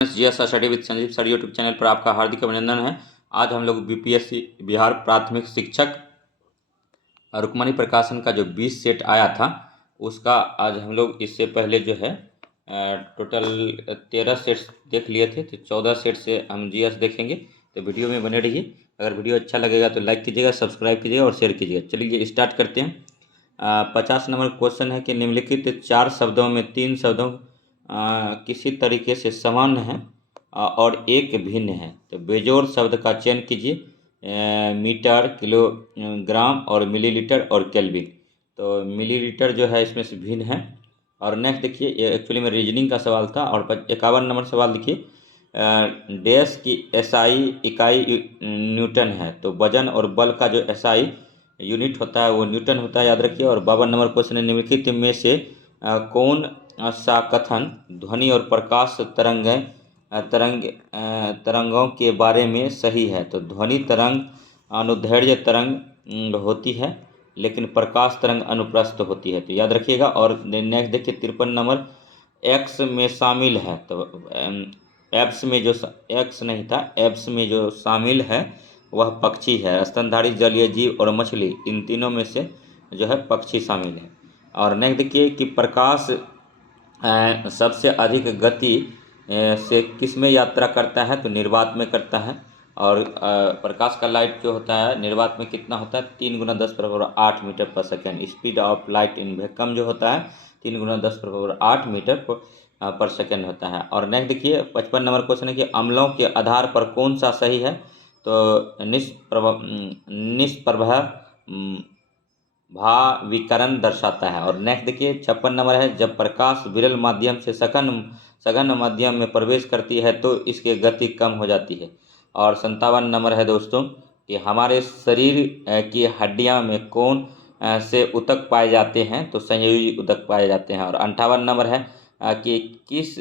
GS study with Sanjeev sir YouTube channel पर आपका हार्दिक अभिनंदन है। आज हम लोग बीपीएससी बिहार प्राथमिक शिक्षक रुक्मणी प्रकाशन का जो 20 सेट आया था उसका आज हम लोग इससे पहले जो है टोटल 13 सेट्स देख लिए थे। तो 14 सेट से हम जीएस देखेंगे, तो वीडियो में बने रहिए। अगर वीडियो अच्छा लगेगा तो लाइक कीजिएगा, सब्सक्राइब कीजिएगा और शेयर कीजिएगा। चलिए स्टार्ट करते हैं। 50 नंबर क्वेश्चन है कि निम्नलिखित 4 शब्दों में 3 शब्दों किसी तरीके से समान है और एक भिन्न है। तो बेजोड़ शब्द का चयन कीजिए। मीटर, किलोग्राम और मिलीलीटर और केल्विन। तो मिलीलीटर जो है इसमें से भिन्न है। और नेक्स्ट देखिए, ये एक्चुअली में रीजनिंग का सवाल था। और 51 नंबर सवाल देखिए, डैश की एसआई इकाई न्यूटन है। तो वजन और बल का जो एसआई यूनिट होता है वो न्यूटन होता है, याद रखिए। और 52 नंबर क्वेश्चन है, निम्नलिखित में से कौन सा कथन ध्वनि और प्रकाश तरंगों के बारे में सही है। तो ध्वनि तरंग अनुदैर्ध्य तरंग होती है, लेकिन प्रकाश तरंग अनुप्रस्थ होती है, तो याद रखिएगा। और नेक्स्ट देखिए 53 नंबर, एक्स में शामिल है। तो एप्स में जो एक्स नहीं था, एप्स में जो शामिल है वह पक्षी है। स्तनधारी, जलीय जीव और मछली, इन तीनों में से जो है पक्षी शामिल है। और नेक्स्ट देखिए कि प्रकाश सबसे अधिक गति से किस में यात्रा करता है। तो निर्वात में करता है। और प्रकाश का लाइट जो होता है निर्वात में कितना होता है, 3 × 10⁸ मीटर पर second. Speed of light in vacuum जो होता है 3 × 10⁸ मीटर पर सेकेंड होता है। और नेक्स्ट देखिए 55 नंबर क्वेश्चन है कि अम्लों के आधार पर कौन सा सही है। तो निष्प्रभ भाविकरण दर्शाता है। और नेक्स्ट देखिए 56 नंबर है, जब प्रकाश विरल माध्यम से सघन माध्यम में प्रवेश करती है तो इसकी गति कम हो जाती है। और 57 नंबर है दोस्तों कि हमारे शरीर की हड्डियां में कौन से ऊतक पाए जाते हैं। तो संयोजी ऊतक पाए जाते हैं। और 58 नंबर है कि किस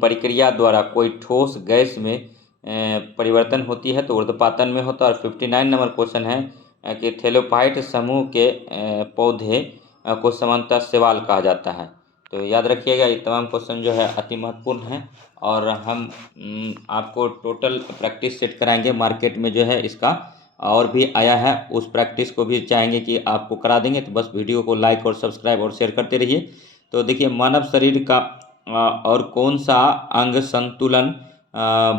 प्रक्रिया द्वारा कोई ठोस गैस में परिवर्तन होती है। तो ऊर्ध्वपातन में होता है। और 59 नंबर क्वेश्चन है कि थैलोफाइट समूह के पौधे को सामान्यतः शैवाल कहा जाता है। तो याद रखिएगा, ये तमाम क्वेश्चन जो है अति महत्वपूर्ण है। और हम आपको टोटल प्रैक्टिस सेट कराएंगे। मार्केट में जो है इसका और भी आया है, उस प्रैक्टिस को भी चाहेंगे कि आपको करा देंगे। तो बस वीडियो को लाइक और सब्सक्राइब और शेयर करते रहिए। तो देखिए, मानव शरीर का और कौन सा अंग संतुलन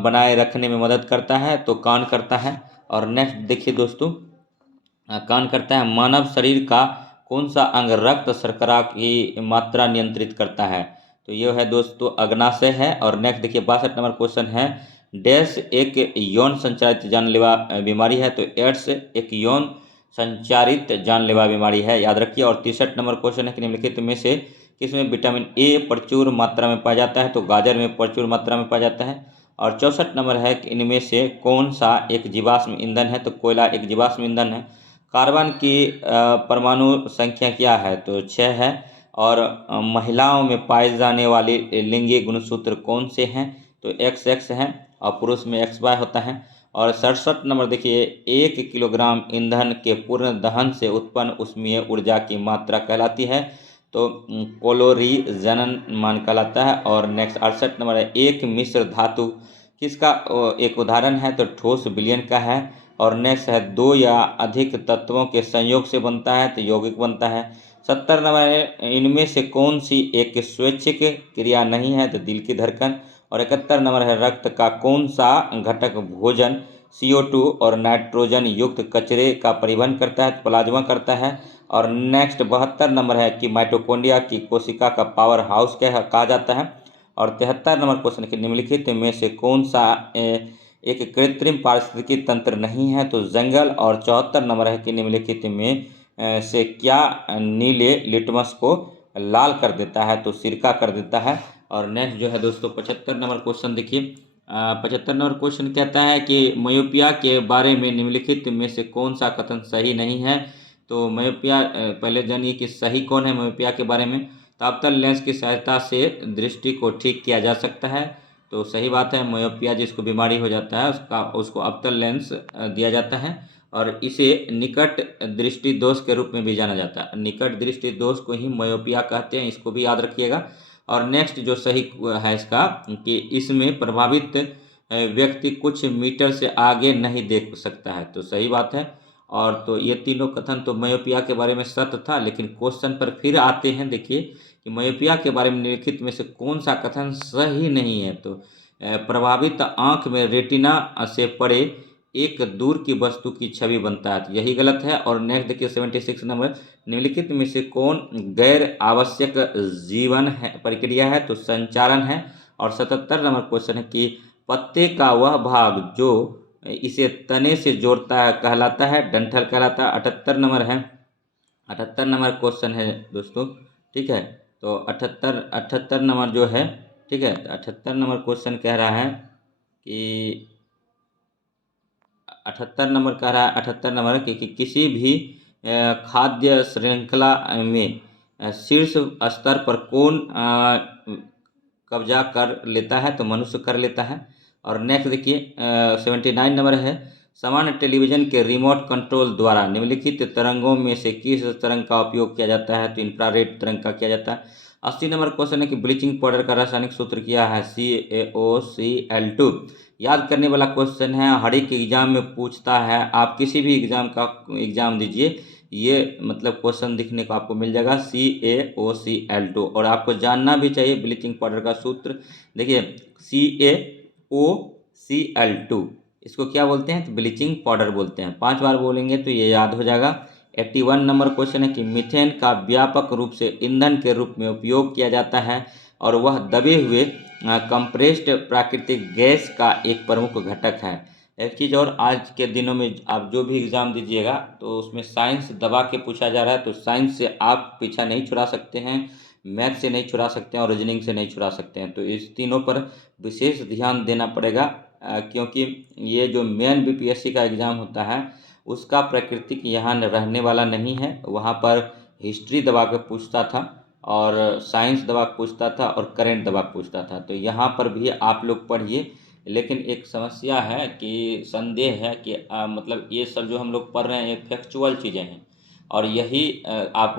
बनाए रखने में मदद करता है। तो कान करता है। और नेक्स्ट देखिए दोस्तों, कान करता है। मानव शरीर का कौन सा अंग रक्त शर्करा की मात्रा नियंत्रित करता है। तो ये है दोस्तों अग्नाशय है। और नेक्स्ट देखिए 62 नंबर क्वेश्चन है, डैश एक यौन संचारित जानलेवा बीमारी है। तो एड्स एक यौन संचारित जानलेवा बीमारी है, याद रखिए। और 63 नंबर क्वेश्चन है कि निम्नलिखित में से किसमें विटामिन ए प्रचुर मात्रा में पाया जाता है। तो गाजर में प्रचुर मात्रा में पाया जाता है। और 64 नंबर है कि इनमें से कौन सा एक जीवाश्म ईंधन है। तो कोयला एक जीवाश्म ईंधन है। कार्बन की परमाणु संख्या क्या है। तो 6 है। और महिलाओं में पाए जाने वाले लिंगी गुणसूत्र कौन से हैं। तो XX है। और पुरुष में XY होता है। और 67 नंबर देखिए, 1 किलोग्राम ईंधन के पूर्ण दहन से उत्पन्न ऊष्मीय ऊर्जा की मात्रा कहलाती है। तो कैलोरी जनन मान कहलाता है। और नेक्स्ट 68 नंबर है, एक मिश्र धातु किसका एक उदाहरण है। तो ठोस विलयन का है। और नेक्स्ट है, 2 या अधिक तत्वों के संयोग से बनता है। तो यौगिक बनता है। 70 नंबर है, इनमें से कौन सी एक स्वैच्छिक क्रिया नहीं है। तो दिल की धड़कन। और 71 नंबर है, रक्त का कौन सा घटक भोजन CO2 और नाइट्रोजन युक्त कचरे का परिवहन करता है। तो प्लाज्मा करता है। और नेक्स्ट 72 नंबर है कि माइटोकॉन्ड्रिया की कोशिका का पावर हाउस कहा जाता है। और 73 नंबर क्वेश्चन के निम्नलिखित में से कौन सा एक कृत्रिम पारिस्थितिकी तंत्र नहीं है। तो जंगल। और 74 नंबर है कि निम्नलिखित में से क्या नीले लिटमस को लाल कर देता है। तो सिरका कर देता है। और नेक्स्ट जो है दोस्तों 75 नंबर क्वेश्चन देखिए, 75 नंबर क्वेश्चन कहता है कि मयोपिया के बारे में निम्नलिखित में से कौन सा कथन सही नहीं है। तो मयोपिया पहले जानिए कि सही कौन है मयोपिया के बारे में। तो अवतल लेंस की सहायता से दृष्टि को ठीक किया जा सकता है। तो सही बात है, मयोपिया जिसको बीमारी हो जाता है उसको अवतल लेंस दिया जाता है। और इसे निकट दृष्टि दोष के रूप में भी जाना जाता है। निकट दृष्टि दोष को ही मयोपिया कहते हैं, इसको भी याद रखिएगा। और नेक्स्ट जो सही है इसका कि इसमें प्रभावित व्यक्ति कुछ मीटर से आगे नहीं देख सकता है, तो सही बात है। और तो ये तीनों कथन तो मायोपिया के बारे में सत्य था, लेकिन क्वेश्चन पर फिर आते हैं। देखिए कि मायोपिया के बारे में निम्नलिखित में से कौन सा कथन सही नहीं है। तो प्रभावित आंख में रेटिना से परे एक दूर की वस्तु की छवि बनता है, तो यही गलत है। और नेक्स्ट देखिए 76 नंबर, निम्नलिखित में से कौन गैर आवश्यक जीवन है प्रक्रिया है, तो संचारण है। और 77 नंबर क्वेश्चन है कि पत्ते का वह भाग जो इसे तने से जोड़ता है कहलाता है डंठल कहलाता है। 78 नंबर क्वेश्चन है दोस्तों, ठीक है। तो 78 नंबर जो है, ठीक है, 78 नंबर क्वेश्चन कह रहा है कि 78 नंबर कि किसी भी खाद्य श्रृंखला में शीर्ष स्तर पर कौन कब्जा कर लेता है, तो मनुष्य कर लेता है। और नेक्स्ट देखिए 79 नंबर है, सामान्य टेलीविजन के रिमोट कंट्रोल द्वारा निम्नलिखित तरंगों में से किस तरंग का उपयोग किया जाता है, तो इंफ्रारेड तरंग का किया जाता है। 80 नंबर क्वेश्चन है कि ब्लीचिंग पाउडर का रासायनिक सूत्र क्या है, CaOCl2। याद करने वाला क्वेश्चन है, हर एक एग्जाम में पूछता है, आप किसी भी एग्जाम दीजिए, ये मतलब क्वेश्चन दिखने को आपको मिल जाएगा CaOCl2। और आपको जानना भी चाहिए ब्लीचिंग पाउडर का सूत्र। देखिए CaOCl2 इसको क्या बोलते हैं, तो ब्लीचिंग पाउडर बोलते हैं। 5 बार बोलेंगे तो ये याद हो जाएगा। 81 नंबर क्वेश्चन है कि मीथेन का व्यापक रूप से ईंधन के रूप में उपयोग किया जाता है और वह दबे हुए कंप्रेस्ड प्राकृतिक गैस का एक प्रमुख घटक है। एक चीज़ और, आज के दिनों में आप जो भी एग्ज़ाम दीजिएगा तो उसमें साइंस दबा के पूछा जा रहा है, तो साइंस से आप पीछा नहीं छुड़ा सकते हैं, मैथ से नहीं छुड़ा सकते हैं और रीजनिंग से नहीं छुड़ा सकते हैं। तो इस तीनों पर विशेष ध्यान देना पड़ेगा, क्योंकि ये जो मेन BPSC का एग्ज़ाम होता है उसका प्राकृतिक यहाँ रहने वाला नहीं है। वहाँ पर हिस्ट्री दबा के पूछता था और साइंस दबा के पूछता था और करेंट दबा के पूछता था। तो यहाँ पर भी आप लोग पढ़िए, लेकिन एक समस्या है कि संदेह है कि मतलब ये सब जो हम लोग पढ़ रहे हैं ये फैक्चुअल चीज़ें हैं, और यही आप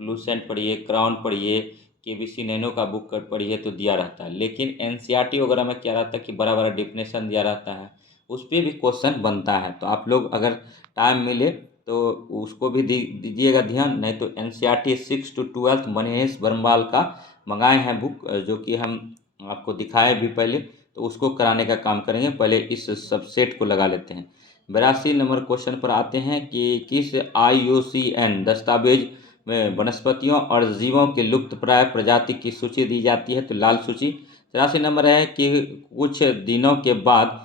लूसेंट पढ़िए, क्राउन पढ़िए, KBC नैनो का बुक पढ़िए तो दिया रहता है। लेकिन NCERT वगैरह में क्या रहता है कि बड़ा बड़ा डिफिनेशन दिया रहता है, उस पर भी क्वेश्चन बनता है। तो आप लोग अगर टाइम मिले तो उसको भी दीजिएगा ध्यान। नहीं तो NCERT 6 to 12 मनीष बरनवाल का मंगाए हैं बुक, जो कि हम आपको दिखाए भी पहले, तो उसको कराने का काम करेंगे। पहले इस सबसेट को लगा लेते हैं। 82 नंबर क्वेश्चन पर आते हैं कि किस IUCN दस्तावेज में वनस्पतियों और जीवों के लुप्तप्राय प्रजाति की सूची दी जाती है, तो लाल सूची। 83 नंबर है कि कुछ दिनों के बाद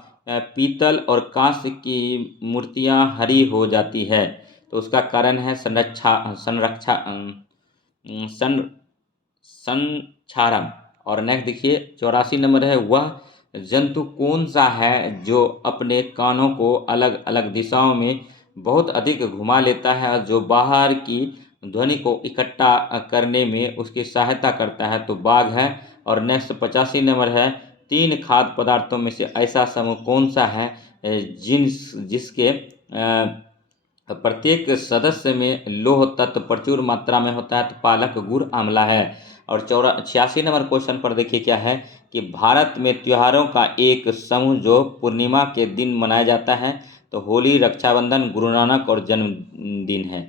पीतल और कांस्य की मूर्तियां हरी हो जाती है, तो उसका कारण है संक्षारण। और नेक्स्ट देखिए 84 नंबर है, वह जंतु कौन सा है जो अपने कानों को अलग अलग दिशाओं में बहुत अधिक घुमा लेता है और जो बाहर की ध्वनि को इकट्ठा करने में उसकी सहायता करता है, तो बाघ है। और नेक्स्ट 85 नंबर है, 3 खाद्य पदार्थों में से ऐसा समूह कौन सा है जिसके प्रत्येक सदस्य में लौह तत्व प्रचुर मात्रा में होता है, तो पालक, गुड़, आंवला है। और 86 नंबर क्वेश्चन पर देखिए क्या है कि भारत में त्योहारों का एक समूह जो पूर्णिमा के दिन मनाया जाता है, तो होली, रक्षाबंधन, गुरु नानक और जन्मदिन है।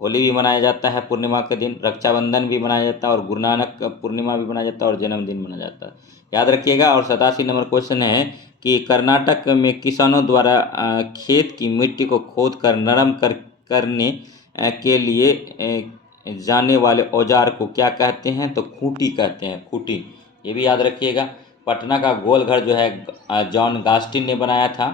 होली भी मनाया जाता है पूर्णिमा के दिन, रक्षाबंधन भी मनाया जाता है और गुरु नानक का पूर्णिमा भी मनाया जाता है और जन्मदिन मनाया जाता है, याद रखिएगा। और 87 नंबर क्वेश्चन है कि कर्नाटक में किसानों द्वारा खेत की मिट्टी को खोद कर नरम करने के लिए जाने वाले औजार को क्या कहते हैं, तो खूंटी कहते हैं, खूंटी। ये भी याद रखिएगा। पटना का गोल घर जो है जॉन गास्टिन ने बनाया था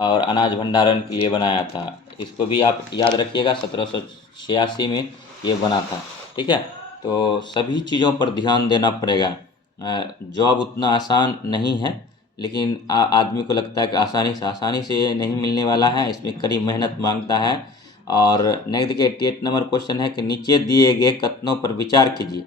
और अनाज भंडारण के लिए बनाया था, इसको भी आप याद रखिएगा। 1786 में ये बना था, ठीक है। तो सभी चीज़ों पर ध्यान देना पड़ेगा। जॉब उतना आसान नहीं है, लेकिन आदमी को लगता है कि आसानी से नहीं मिलने वाला है, इसमें कड़ी मेहनत मांगता है। और नेक्स्ट देखिए 88 नंबर क्वेश्चन है कि नीचे दिए गए कथनों पर विचार कीजिए।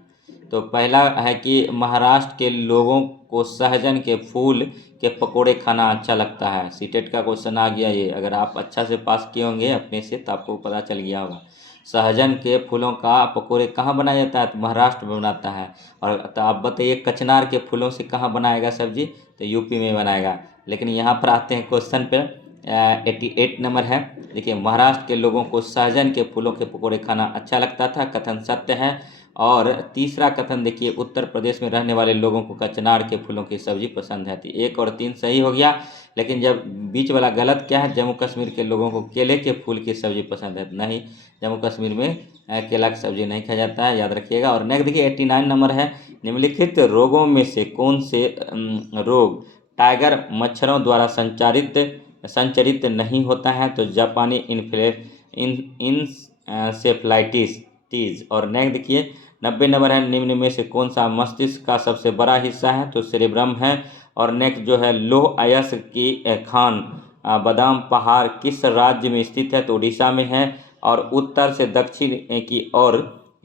तो पहला है कि महाराष्ट्र के लोगों को सहजन के फूल के पकोड़े खाना अच्छा लगता है। सीटेट का क्वेश्चन आ गया ये, अगर आप अच्छा से पास किए होंगे अपने से तो आपको पता चल गया होगा। सहजन के फूलों का पकौड़े कहाँ बनाया जाता है? तो महाराष्ट्र में बनाता है। और तो आप बताइए कचनार के फूलों से कहाँ बनाएगा सब्जी? तो यूपी में बनाएगा। लेकिन यहाँ पर आते हैं क्वेश्चन पे 88 नंबर है। देखिए, महाराष्ट्र के लोगों को सहजन के फूलों के पकौड़े खाना अच्छा लगता था, कथन सत्य है। और तीसरा कथन देखिए, उत्तर प्रदेश में रहने वाले लोगों को कचनार के फूलों की सब्जी पसंद है। तो 1 और 3 सही हो गया। लेकिन जब बीच वाला गलत क्या है, जम्मू कश्मीर के लोगों को केले के फूल की सब्जी पसंद है। नहीं, जम्मू कश्मीर में केला की सब्जी नहीं खाया जाता है, याद रखिएगा। और नेक्स्ट देखिए 89 नंबर है, निम्नलिखित रोगों में से कौन से रोग टाइगर मच्छरों द्वारा संचरित नहीं होता है? तो जापानी इंसेफ्लाइटिस। और नेक्स्ट देखिए 90 नंबर है, निम्न में से कौन सा मस्तिष्क का सबसे बड़ा हिस्सा है? तो सेरेब्रम है। और नेक्स्ट जो है, लौह अयस्क की खान बादाम पहाड़ किस राज्य में स्थित है? तो उड़ीसा में है। और उत्तर से दक्षिण की ओर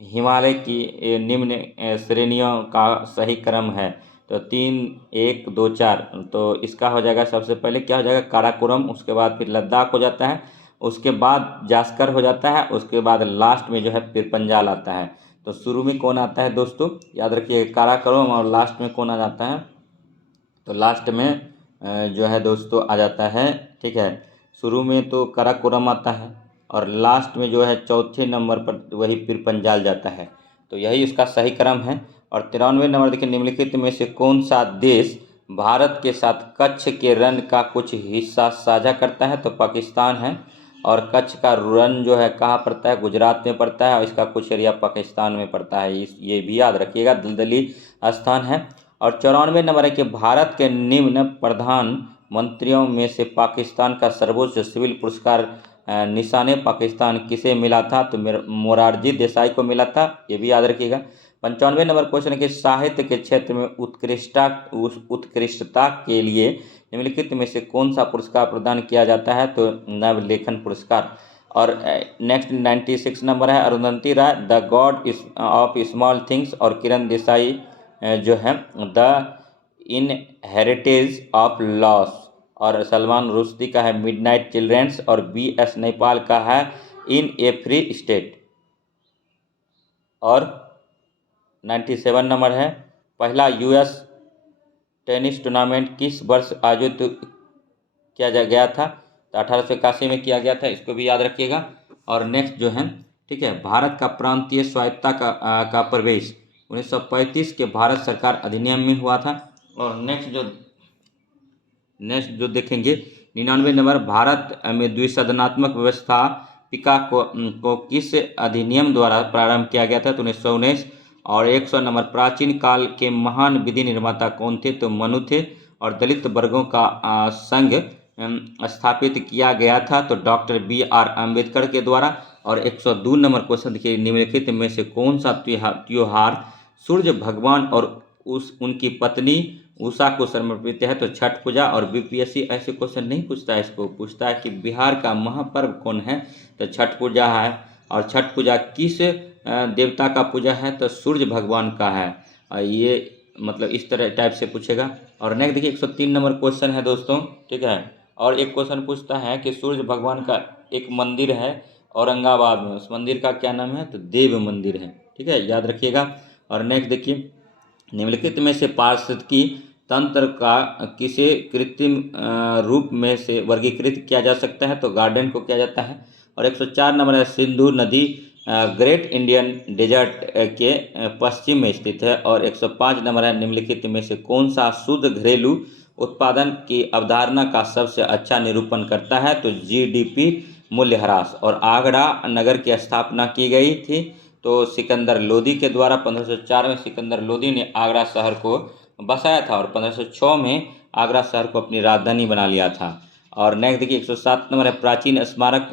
हिमालय की निम्न श्रेणियों का सही क्रम है। तो 3, 1, 2, 4। तो इसका हो जाएगा सबसे पहले क्या हो जाएगा? काराकोरम, उसके बाद फिर लद्दाख हो जाता है, उसके बाद जास्कर हो जाता है, उसके बाद लास्ट में जो है फिर पंजाल आता है। तो शुरू में कौन आता है दोस्तों? याद रखिए काराकोरम, और लास्ट में कौन आ जाता है? तो लास्ट में जो है दोस्तों आ जाता है, ठीक है। शुरू में तो काराकोरम आता है और लास्ट में जो है चौथे नंबर पर वही फिर पंजाल जाता है। तो यही इसका सही क्रम है। और 93 नंबर देखिए, निम्नलिखित में से कौन सा देश भारत के साथ कच्छ के रण का कुछ हिस्सा साझा करता है? तो पाकिस्तान है। और कच्छ का रण जो है कहाँ पड़ता है? गुजरात में पड़ता है, और इसका कुछ एरिया पाकिस्तान में पड़ता है। ये भी याद रखिएगा, दलदली स्थान है। और 94 नंबर है कि भारत के निम्न प्रधानमंत्रियों में से पाकिस्तान का सर्वोच्च सिविल पुरस्कार निशाने पाकिस्तान किसे मिला था? तो मोरारजी देसाई को मिला था, ये भी याद रखिएगा। 95 नंबर क्वेश्चन है कि साहित्य के क्षेत्र में उत्कृष्टता के लिए निम्नलिखित में से कौन सा पुरस्कार प्रदान किया जाता है? तो नवलेखन पुरस्कार। और नेक्स्ट 96 नंबर है, Arundhati Roy the God of small things. और किरण देसाई जो है द इनहेरिटेज ऑफ लॉस। और सलमान रुश्दी का है मिडनाइट चिल्ड्रंस। और BS नेपाल का है इन ए फ्री स्टेट। और 97 नंबर है, पहला US टेनिस टूर्नामेंट किस वर्ष आयोजित किया गया था? तो 1881 में किया गया था, इसको भी याद रखिएगा। और नेक्स्ट जो है, ठीक है, भारत का प्रांतीय स्वायत्तता का प्रवेश 1935 के भारत सरकार अधिनियम में हुआ था। और नेक्स्ट जो देखेंगे 99 नंबर, भारत में द्विसदनात्मक व्यवस्था पिका को किस अधिनियम द्वारा प्रारंभ किया गया था? तो 1919। और 100 नंबर, प्राचीन काल के महान विधि निर्माता कौन थे? तो मनु थे। और दलित वर्गों का संघ स्थापित किया गया था तो डॉक्टर BR अम्बेडकर के द्वारा। और 102 नंबर क्वेश्चन देखिए, निम्नलिखित में से कौन सा त्योहार सूर्य भगवान और उनकी पत्नी उषा को समर्पित है? तो छठ पूजा। और BPSC ऐसे क्वेश्चन नहीं पूछता है, इसको पूछता है कि बिहार का महापर्व कौन है? तो छठ पूजा है। और छठ पूजा किस देवता का पूजा है? तो सूर्य भगवान का है। ये मतलब इस तरह टाइप से पूछेगा। और नेक्स्ट देखिए 103 नंबर क्वेश्चन है दोस्तों, ठीक है। और एक क्वेश्चन पूछता है कि सूर्य भगवान का एक मंदिर है औरंगाबाद में, उस मंदिर का क्या नाम है? तो देव मंदिर है, ठीक है, याद रखिएगा। और नेक्स्ट देखिए, निम्नलिखित में से पारिस्थितिकी तंत्र का किसे कृत्रिम रूप में से वर्गीकृत किया जा सकता है? तो गार्डन को किया जाता है। और 104 नंबर है, सिंधु नदी ग्रेट इंडियन डेजर्ट के पश्चिम में स्थित है। और 105 नंबर है, निम्नलिखित में से कौन सा शुद्ध घरेलू उत्पादन की अवधारणा का सबसे अच्छा निरूपण करता है? तो GDP मूल्यह्रास। और आगरा नगर की स्थापना की गई थी तो सिकंदर लोदी के द्वारा 1504 में सिकंदर लोदी ने आगरा शहर को बसाया था। और 1506 में आगरा शहर को अपनी राजधानी बना लिया था। और नेक्स्ट देखिए 107 नंबर है, प्राचीन स्मारक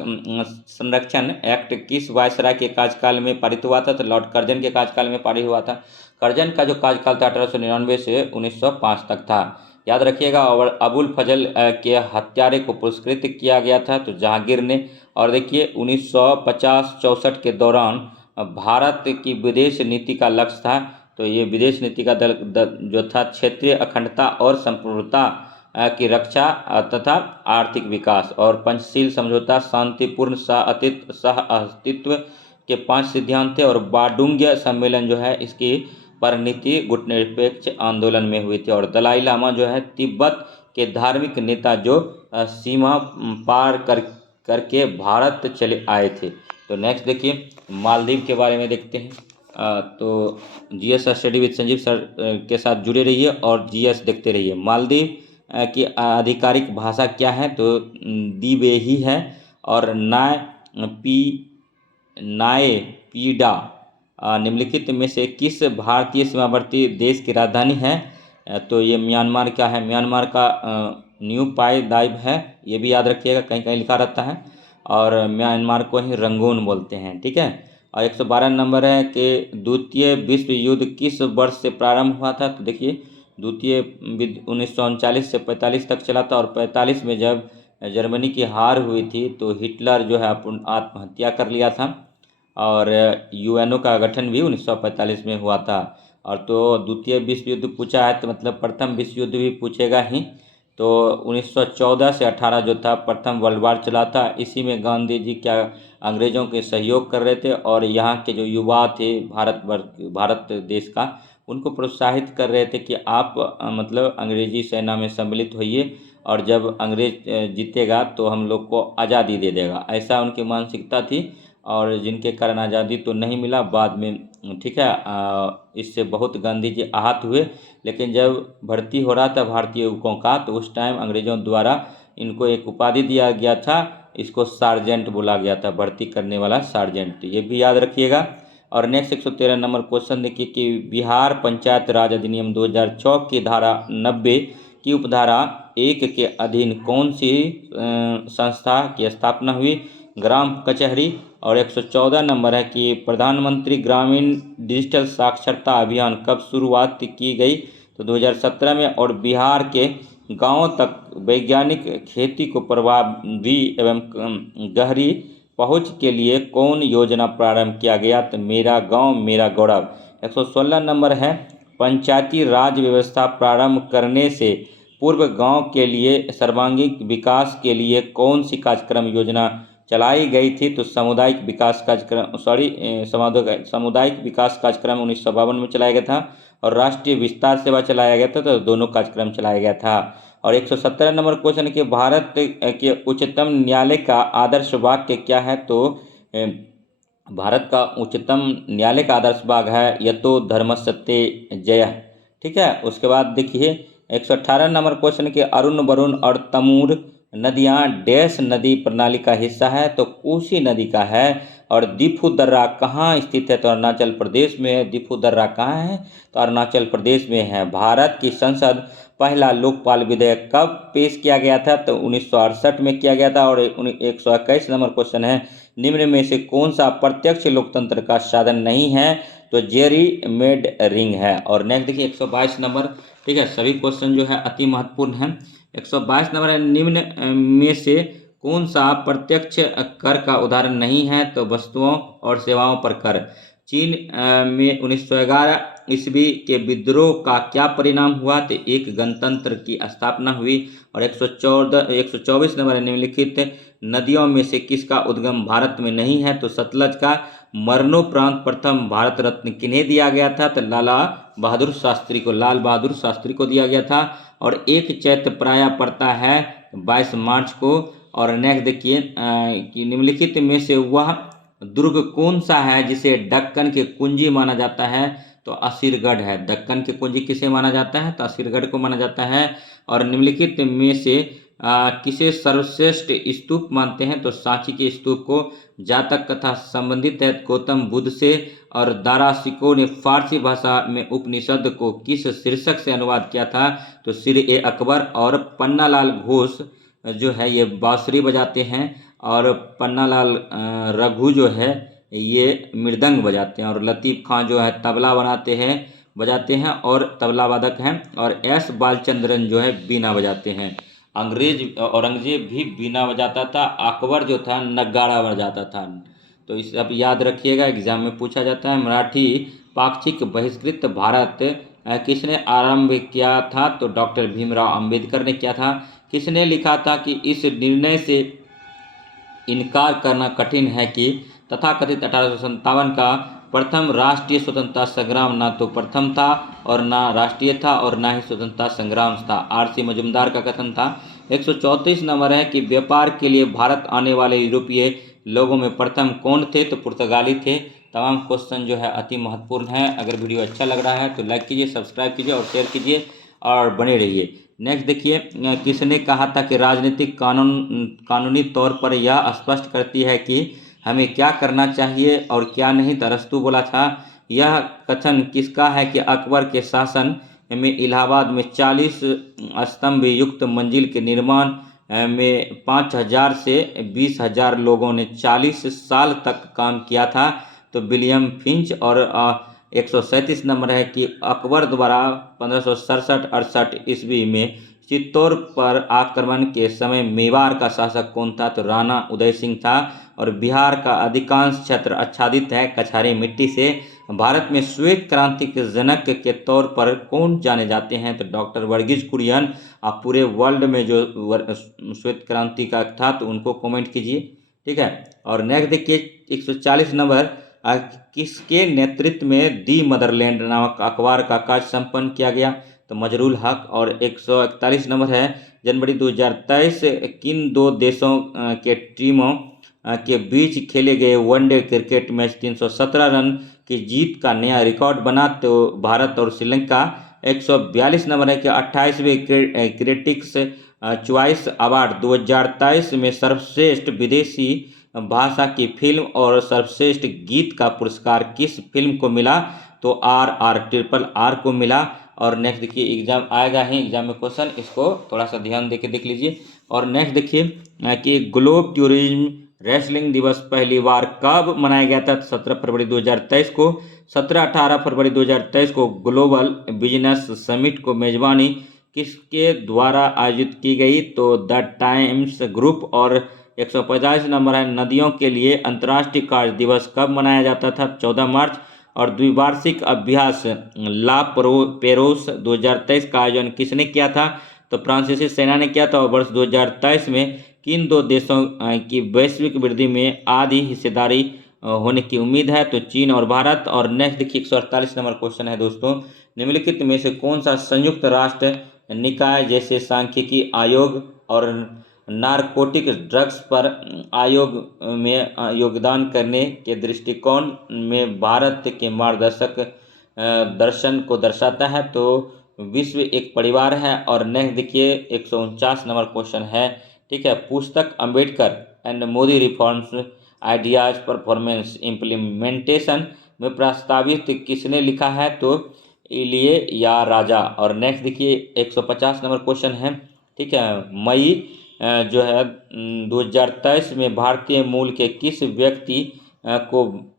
संरक्षण एक्ट किस वायसराय के कार्यकाल में पारित हुआ था? तो लॉर्ड कर्जन के कार्यकाल में पारित हुआ था। कर्जन का जो कार्यकाल था 1899 से 1905 तक था, याद रखिएगा। और अबुल फजल के हत्यारे को पुरस्कृत किया गया था तो जहांगीर ने। और देखिए 1950-64 के दौरान भारत की विदेश नीति का लक्ष्य था, तो ये विदेश नीति का जो था क्षेत्रीय अखंडता और संपूर्णता की रक्षा तथा आर्थिक विकास। और पंचशील समझौता शांतिपूर्ण सह अस्तित्व के 5 सिद्धांत थे और बाडुंग्य सम्मेलन जो है इसकी परिणति गुटनिरपेक्ष आंदोलन में हुई थी। और दलाई लामा जो है तिब्बत के धार्मिक नेता जो सीमा पार करके भारत चले आए थे। तो नेक्स्ट देखिए मालदीव के बारे में देखते हैं। तो GS study with Sanjeev sir के साथ जुड़े रहिए और जीएस देखते रहिए। मालदीव की आधिकारिक भाषा क्या है? तो दिवेही है। और नाय पीडा निम्नलिखित में से किस भारतीय सीमावर्ती देश की राजधानी है? तो ये म्यांमार का है, म्यांमार का न्यू पाई दाइब है, ये भी याद रखिएगा, कहीं कहीं लिखा रहता है। और म्यांमार को ही रंगून बोलते हैं, ठीक है। और 112 नंबर है कि द्वितीय विश्व युद्ध किस वर्ष से प्रारंभ हुआ था? तो देखिए द्वितीय 1939 से 45 तक चला था। और 45 में जब जर्मनी की हार हुई थी तो हिटलर जो है आत्महत्या कर लिया था। और यूएनओ का गठन भी 1945 में हुआ था। और तो द्वितीय विश्व युद्ध पूछा है तो मतलब प्रथम विश्व युद्ध भी पूछेगा ही। तो 1914 से 18 जो था प्रथम वर्ल्ड वार चला था। इसी में गांधी जी क्या अंग्रेज़ों के सहयोग कर रहे थे और यहाँ के जो युवा थे भारत देश का, उनको प्रोत्साहित कर रहे थे कि आप मतलब अंग्रेजी सेना में सम्मिलित होइए और जब अंग्रेज जीतेगा तो हम लोग को आज़ादी दे देगा, ऐसा उनकी मानसिकता थी। और जिनके कारण आज़ादी तो नहीं मिला बाद में, ठीक है। इससे बहुत गांधी जी आहत हुए। लेकिन जब भर्ती हो रहा था भारतीय युवकों का तो उस टाइम अंग्रेज़ों द्वारा इनको एक उपाधि दिया गया था, इसको सार्जेंट बोला गया था, भर्ती करने वाला सार्जेंट, ये भी याद रखिएगा। और नेक्स्ट 113 नंबर क्वेश्चन देखिए कि बिहार पंचायत राज अधिनियम 2006 की धारा 90 की उपधारा 1 के अधीन कौन सी संस्था की स्थापना हुई? ग्राम कचहरी। और 114 नंबर है कि प्रधानमंत्री ग्रामीण डिजिटल साक्षरता अभियान कब शुरुआत की गई? तो 2017 में। और बिहार के गांवों तक वैज्ञानिक खेती को प्रभावी एवं गहरी पहुंच के लिए कौन योजना प्रारंभ किया गया? तो मेरा गांव मेरा गौरव। 116 नंबर है पंचायती राज व्यवस्था प्रारंभ करने से पूर्व गांव के लिए सर्वांगीण विकास के लिए कौन सी कार्यक्रम योजना चलाई गई थी? तो सामुदायिक विकास कार्यक्रम सामुदायिक विकास कार्यक्रम 1952 में चलाया गया था। और राष्ट्रीय विस्तार सेवा चलाया गया था, तो दोनों कार्यक्रम चलाया गया था। और 117 नंबर क्वेश्चन कि भारत के उच्चतम न्यायालय का आदर्श वाक्य क्या है? तो भारत का उच्चतम न्यायालय का आदर्श वाक्य है यतो धर्मस्य जयः, ठीक है। उसके बाद देखिए 118 नंबर क्वेश्चन के अरुण वरुण और तमूर नदियाँ डैश नदी प्रणाली का हिस्सा है? तो कोसी नदी का है। और दिफू दर्रा कहाँ स्थित है? तो अरुणाचल प्रदेश में है। दिफू दर्रा कहाँ है? तो अरुणाचल प्रदेश में है। भारत की संसद पहला लोकपाल विधेयक कब पेश किया गया था? तो 1968 में किया गया था। और 121 नंबर क्वेश्चन है निम्न में से कौन सा प्रत्यक्ष लोकतंत्र का साधन नहीं है? तो जेरी मेड रिंग है। और नेक्स्ट देखिए 122 नंबर, ठीक है। सभी क्वेश्चन जो है अति महत्वपूर्ण है। 122 नंबर है निम्न में से कौन सा प्रत्यक्ष कर का उदाहरण नहीं है? तो वस्तुओं और सेवाओं पर कर। चीन में 1911 ईस्वी के विद्रोह का क्या परिणाम हुआ? तो एक गणतंत्र की स्थापना हुई। और 124 नंबर निम्नलिखित नदियों में से किसका उद्गम भारत में नहीं है? तो सतलज का। मरणोपरांत प्रथम भारत रत्न किन्हें दिया गया था? तो लाल बहादुर शास्त्री को दिया गया था। और एक चैत्र प्रायः पड़ता है 22 मार्च को। और नेक्स्ट देखिए कि निम्नलिखित में से वह दुर्ग कौन सा है जिसे दक्कन की कुंजी माना जाता है? तो असीरगढ़ है। दक्कन की कुंजी किसे माना जाता है? तो असीरगढ़ को माना जाता है। और निम्नलिखित में से किसे सर्वश्रेष्ठ स्तूप मानते हैं? तो सांची के स्तूप को। जातक कथा संबंधित है गौतम बुद्ध से। और दारा शिकोह ने फारसी भाषा में उपनिषद को किस शीर्षक से अनुवाद किया था? तो सिर-ए-अकबर। और पन्नालाल घोष जो है ये बांसुरी बजाते हैं। और पन्नालाल रघु जो है ये मृदंग बजाते हैं। और लतीफ़ खां जो है तबला बजाते हैं और तबला वादक हैं। और एस बालचंद्रन जो है बीना बजाते हैं। औरंगजेब भी बीना बजाता था। अकबर जो था नगाड़ा बजाता था। तो इस अब याद रखिएगा, एग्जाम में पूछा जाता है। मराठी पाक्षिक बहिष्कृत भारत किसने आरंभ किया था? तो डॉक्टर भीमराव अंबेडकर ने किया था। किसने लिखा था कि इस निर्णय से इनकार करना कठिन है कि तथाकथित 1857 का प्रथम राष्ट्रीय स्वतंत्रता संग्राम ना तो प्रथम था और ना राष्ट्रीय था और ना ही स्वतंत्रता संग्राम था। आर.सी. मजूमदार का कथन था। 134 नंबर है कि व्यापार के लिए भारत आने वाले यूरोपीय लोगों में प्रथम कौन थे, तो पुर्तगाली थे। तमाम क्वेश्चन जो है अति महत्वपूर्ण है। अगर वीडियो अच्छा लग रहा है तो लाइक कीजिए, सब्सक्राइब कीजिए और शेयर कीजिए और बने रहिए। नेक्स्ट देखिए, किसने कहा था कि राजनीतिक कानूनी तौर पर यह स्पष्ट करती है कि हमें क्या करना चाहिए और क्या नहीं, तो अरस्तू बोला था। यह कथन किसका है कि अकबर के शासन में इलाहाबाद में 40 स्तंभ युक्त मंजिल के निर्माण में 5,000 से 20,000 लोगों ने 40 साल तक काम किया था, तो विलियम फिंच। और 137 नंबर है कि अकबर द्वारा 1567-68 ईस्वी में चित्तौड़ पर आक्रमण के समय मेवाड़ का शासक कौन था, तो राणा उदय सिंह था। और बिहार का अधिकांश क्षेत्र आच्छादित है कछारी मिट्टी से। भारत में श्वेत क्रांति के जनक के तौर पर कौन जाने जाते हैं, तो डॉक्टर वर्गीज कुरियन। आप पूरे वर्ल्ड में जो श्वेत क्रांति का था तो उनको कमेंट कीजिए, ठीक है। और नेक्स्ट देखिए 140 नंबर, किसके नेतृत्व में दी मदरलैंड नामक अखबार का कार्य संपन्न किया गया, तो मजरूल हक। और 141 नंबर है, जनवरी 2023 किन दो देशों के टीमों के बीच खेले गए वनडे क्रिकेट मैच 317 रन की जीत का नया रिकॉर्ड बना, तो भारत और श्रीलंका। 142 नंबर है कि 28वें क्रिटिक्स चॉइस अवार्ड 2023 में सर्वश्रेष्ठ विदेशी भाषा की फिल्म और सर्वश्रेष्ठ गीत का पुरस्कार किस फिल्म को मिला, तो RRR को मिला। और नेक्स्ट देखिए, एग्जाम आएगा ही, एग्जाम में क्वेश्चन, इसको थोड़ा सा ध्यान देके देख लीजिए। और नेक्स्ट देखिए कि ग्लोब टूरिज्म रेसलिंग दिवस पहली बार कब मनाया गया था, 17 फरवरी 2023 को। 17-18 फरवरी 2023 को ग्लोबल बिजनेस समिट को मेजबानी किसके द्वारा आयोजित की गई, तो द टाइम्स ग्रुप। और 150 नंबर है, नदियों के लिए अंतर्राष्ट्रीय कार्य दिवस कब मनाया जाता था, 14 मार्च। और द्विवार्षिक अभ्यास ला पेरोस 2023 का आयोजन किसने किया था, तो फ्रांसीसी सेना ने किया था। और वर्ष 2023 में किन दो देशों की वैश्विक वृद्धि में आधी हिस्सेदारी होने की उम्मीद है, तो चीन और भारत। और नेक्स्ट देखिए 148 नंबर क्वेश्चन है दोस्तों, निम्नलिखित में से कौन सा संयुक्त राष्ट्र निकाय जैसे सांख्यिकी आयोग और नारकोटिक ड्रग्स पर आयोग में योगदान करने के दृष्टिकोण में भारत के मार्गदर्शक दर्शन को दर्शाता है, तो विश्व एक परिवार है। और नेक्स्ट देखिए 149 नंबर क्वेश्चन है, ठीक है। पुस्तक Ambedkar and Modi reforms ideas performance implementation में प्रस्तावित किसने लिखा है, तो इलिये या राजा। और नेक्स्ट देखिए 150 नंबर क्वेश्चन है, ठीक है। मई जो है 2023 में भारतीय मूल के किस व्यक्ति को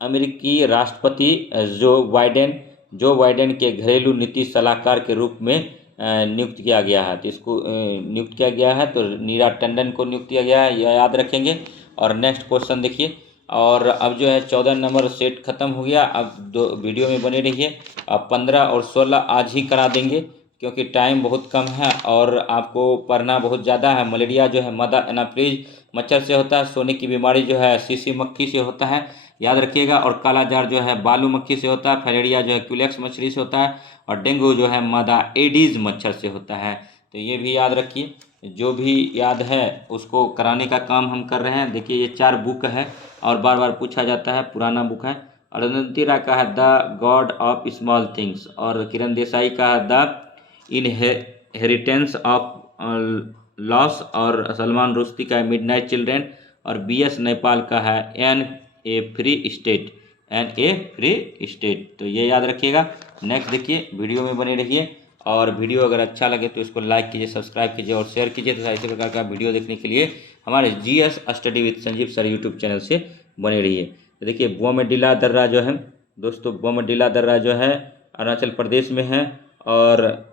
अमेरिकी राष्ट्रपति जो बाइडेन के घरेलू नीति सलाहकार के रूप में नियुक्त किया गया है, तो इसको नियुक्त किया गया है, तो नीरा टंडन को नियुक्त किया गया है, यह याद रखेंगे। और नेक्स्ट क्वेश्चन देखिए, और अब जो है 14 नंबर सेट खत्म हो गया। अब दो वीडियो में बने रहिए। अब 15 और 16 आज ही करा देंगे क्योंकि टाइम बहुत कम है और आपको पढ़ना बहुत ज़्यादा है। मलेरिया जो है मदा एनाप्लीज मच्छर से होता है, सोने की बीमारी जो है सीसी मक्खी से होता है, याद रखिएगा। और काला जार जो है बालू मक्खी से होता है, फलेरिया जो है क्यूलेक्स मछली से होता है, और डेंगू जो है मादा एडीज मच्छर से होता है, तो ये भी याद रखिए। जो भी याद है उसको कराने का काम हम कर रहे हैं। देखिए ये 4 बुक है और बार बार पूछा जाता है, पुराना बुक है। अरुंधति राय का है the God of small things, और किरण देसाई का है द इनहेरिटेंस ऑफ लॉस, और सलमान रुश्दी का है मिडनाइट चिल्ड्रेन, और BS नेपाल का है एन ए फ्री स्टेट, तो ये याद रखिएगा। नेक्स्ट देखिए, वीडियो में बने रहिए, और वीडियो अगर अच्छा लगे तो इसको लाइक कीजिए, सब्सक्राइब कीजिए और शेयर कीजिए। तो इसी प्रकार का वीडियो देखने के लिए हमारे GS study with Sanjeev sir YouTube channel से बने रहिए। तो देखिए बोमडिला दर्रा जो है दोस्तों, बोमडिला दर्रा जो है अरुणाचल प्रदेश में है, और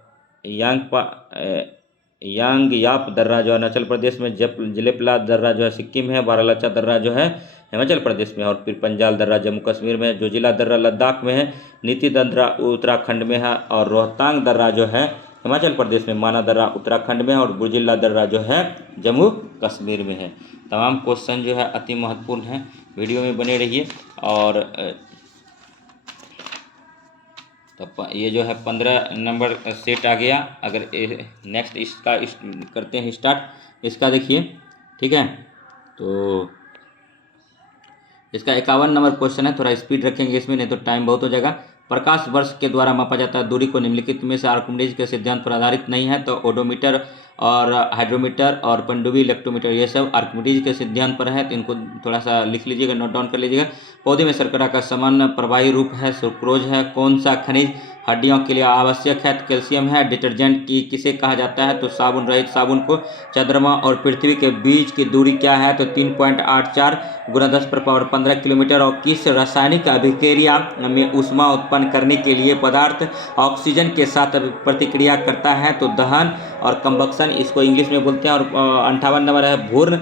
यांगयाप दर्रा जो अरुणाचल प्रदेश में, जिलेपला दर्रा जो है सिक्किम में है, बारालाचा दर्रा जो है हिमाचल प्रदेश में, और फिर पंजाल दर्रा जम्मू कश्मीर में है, जोजिला दर्रा लद्दाख में है, नीति दर्रा उत्तराखंड में है, और रोहतांग दर्रा जो है हिमाचल प्रदेश में, माना दर्रा उत्तराखंड में, और बुर्जिला दर्रा जो है जम्मू कश्मीर में है। तमाम क्वेश्चन जो है अति महत्वपूर्ण है। वीडियो में बने रहिए। और तो ये जो है 15 नंबर सेट आ गया। अगर नेक्स्ट इसका करते हैं स्टार्ट इसका, देखिए ठीक है। तो इसका 51 नंबर क्वेश्चन है, थोड़ा स्पीड रखेंगे इसमें, नहीं तो टाइम बहुत हो जाएगा। प्रकाश वर्ष के द्वारा मापा जाता है दूरी को निम्नलिखित में से आर्किमिडीज के सिद्धांत पर आधारित नहीं है। तो ओडोमीटर और हाइड्रोमीटर और पनडुब्बी इलेक्ट्रोमीटर ये सब आर्किमिडीज के सिद्धांत पर है, तो इनको थोड़ा सा लिख लीजिएगा, नोट डाउन कर लीजिएगा। पौधे में शर्करा का सामान्य प्रवाही रूप है सुक्रोज है। कौन सा खनिज हड्डियों के लिए आवश्यक है? तो कैल्शियम है। डिटर्जेंट की किसे कहा जाता है? तो साबुन रहित साबुन को। चंद्रमा और पृथ्वी के बीच की दूरी क्या है? तो 3.84 गुना 10⁻15 किलोमीटर। और किस रासायनिक अभिक्रिया में ऊष्मा उत्पन्न करने के लिए पदार्थ ऑक्सीजन के साथ प्रतिक्रिया करता है? तो दहन और कंबक्शन, इसको इंग्लिश में बोलते हैं। और 58 नंबर है, भ्रूण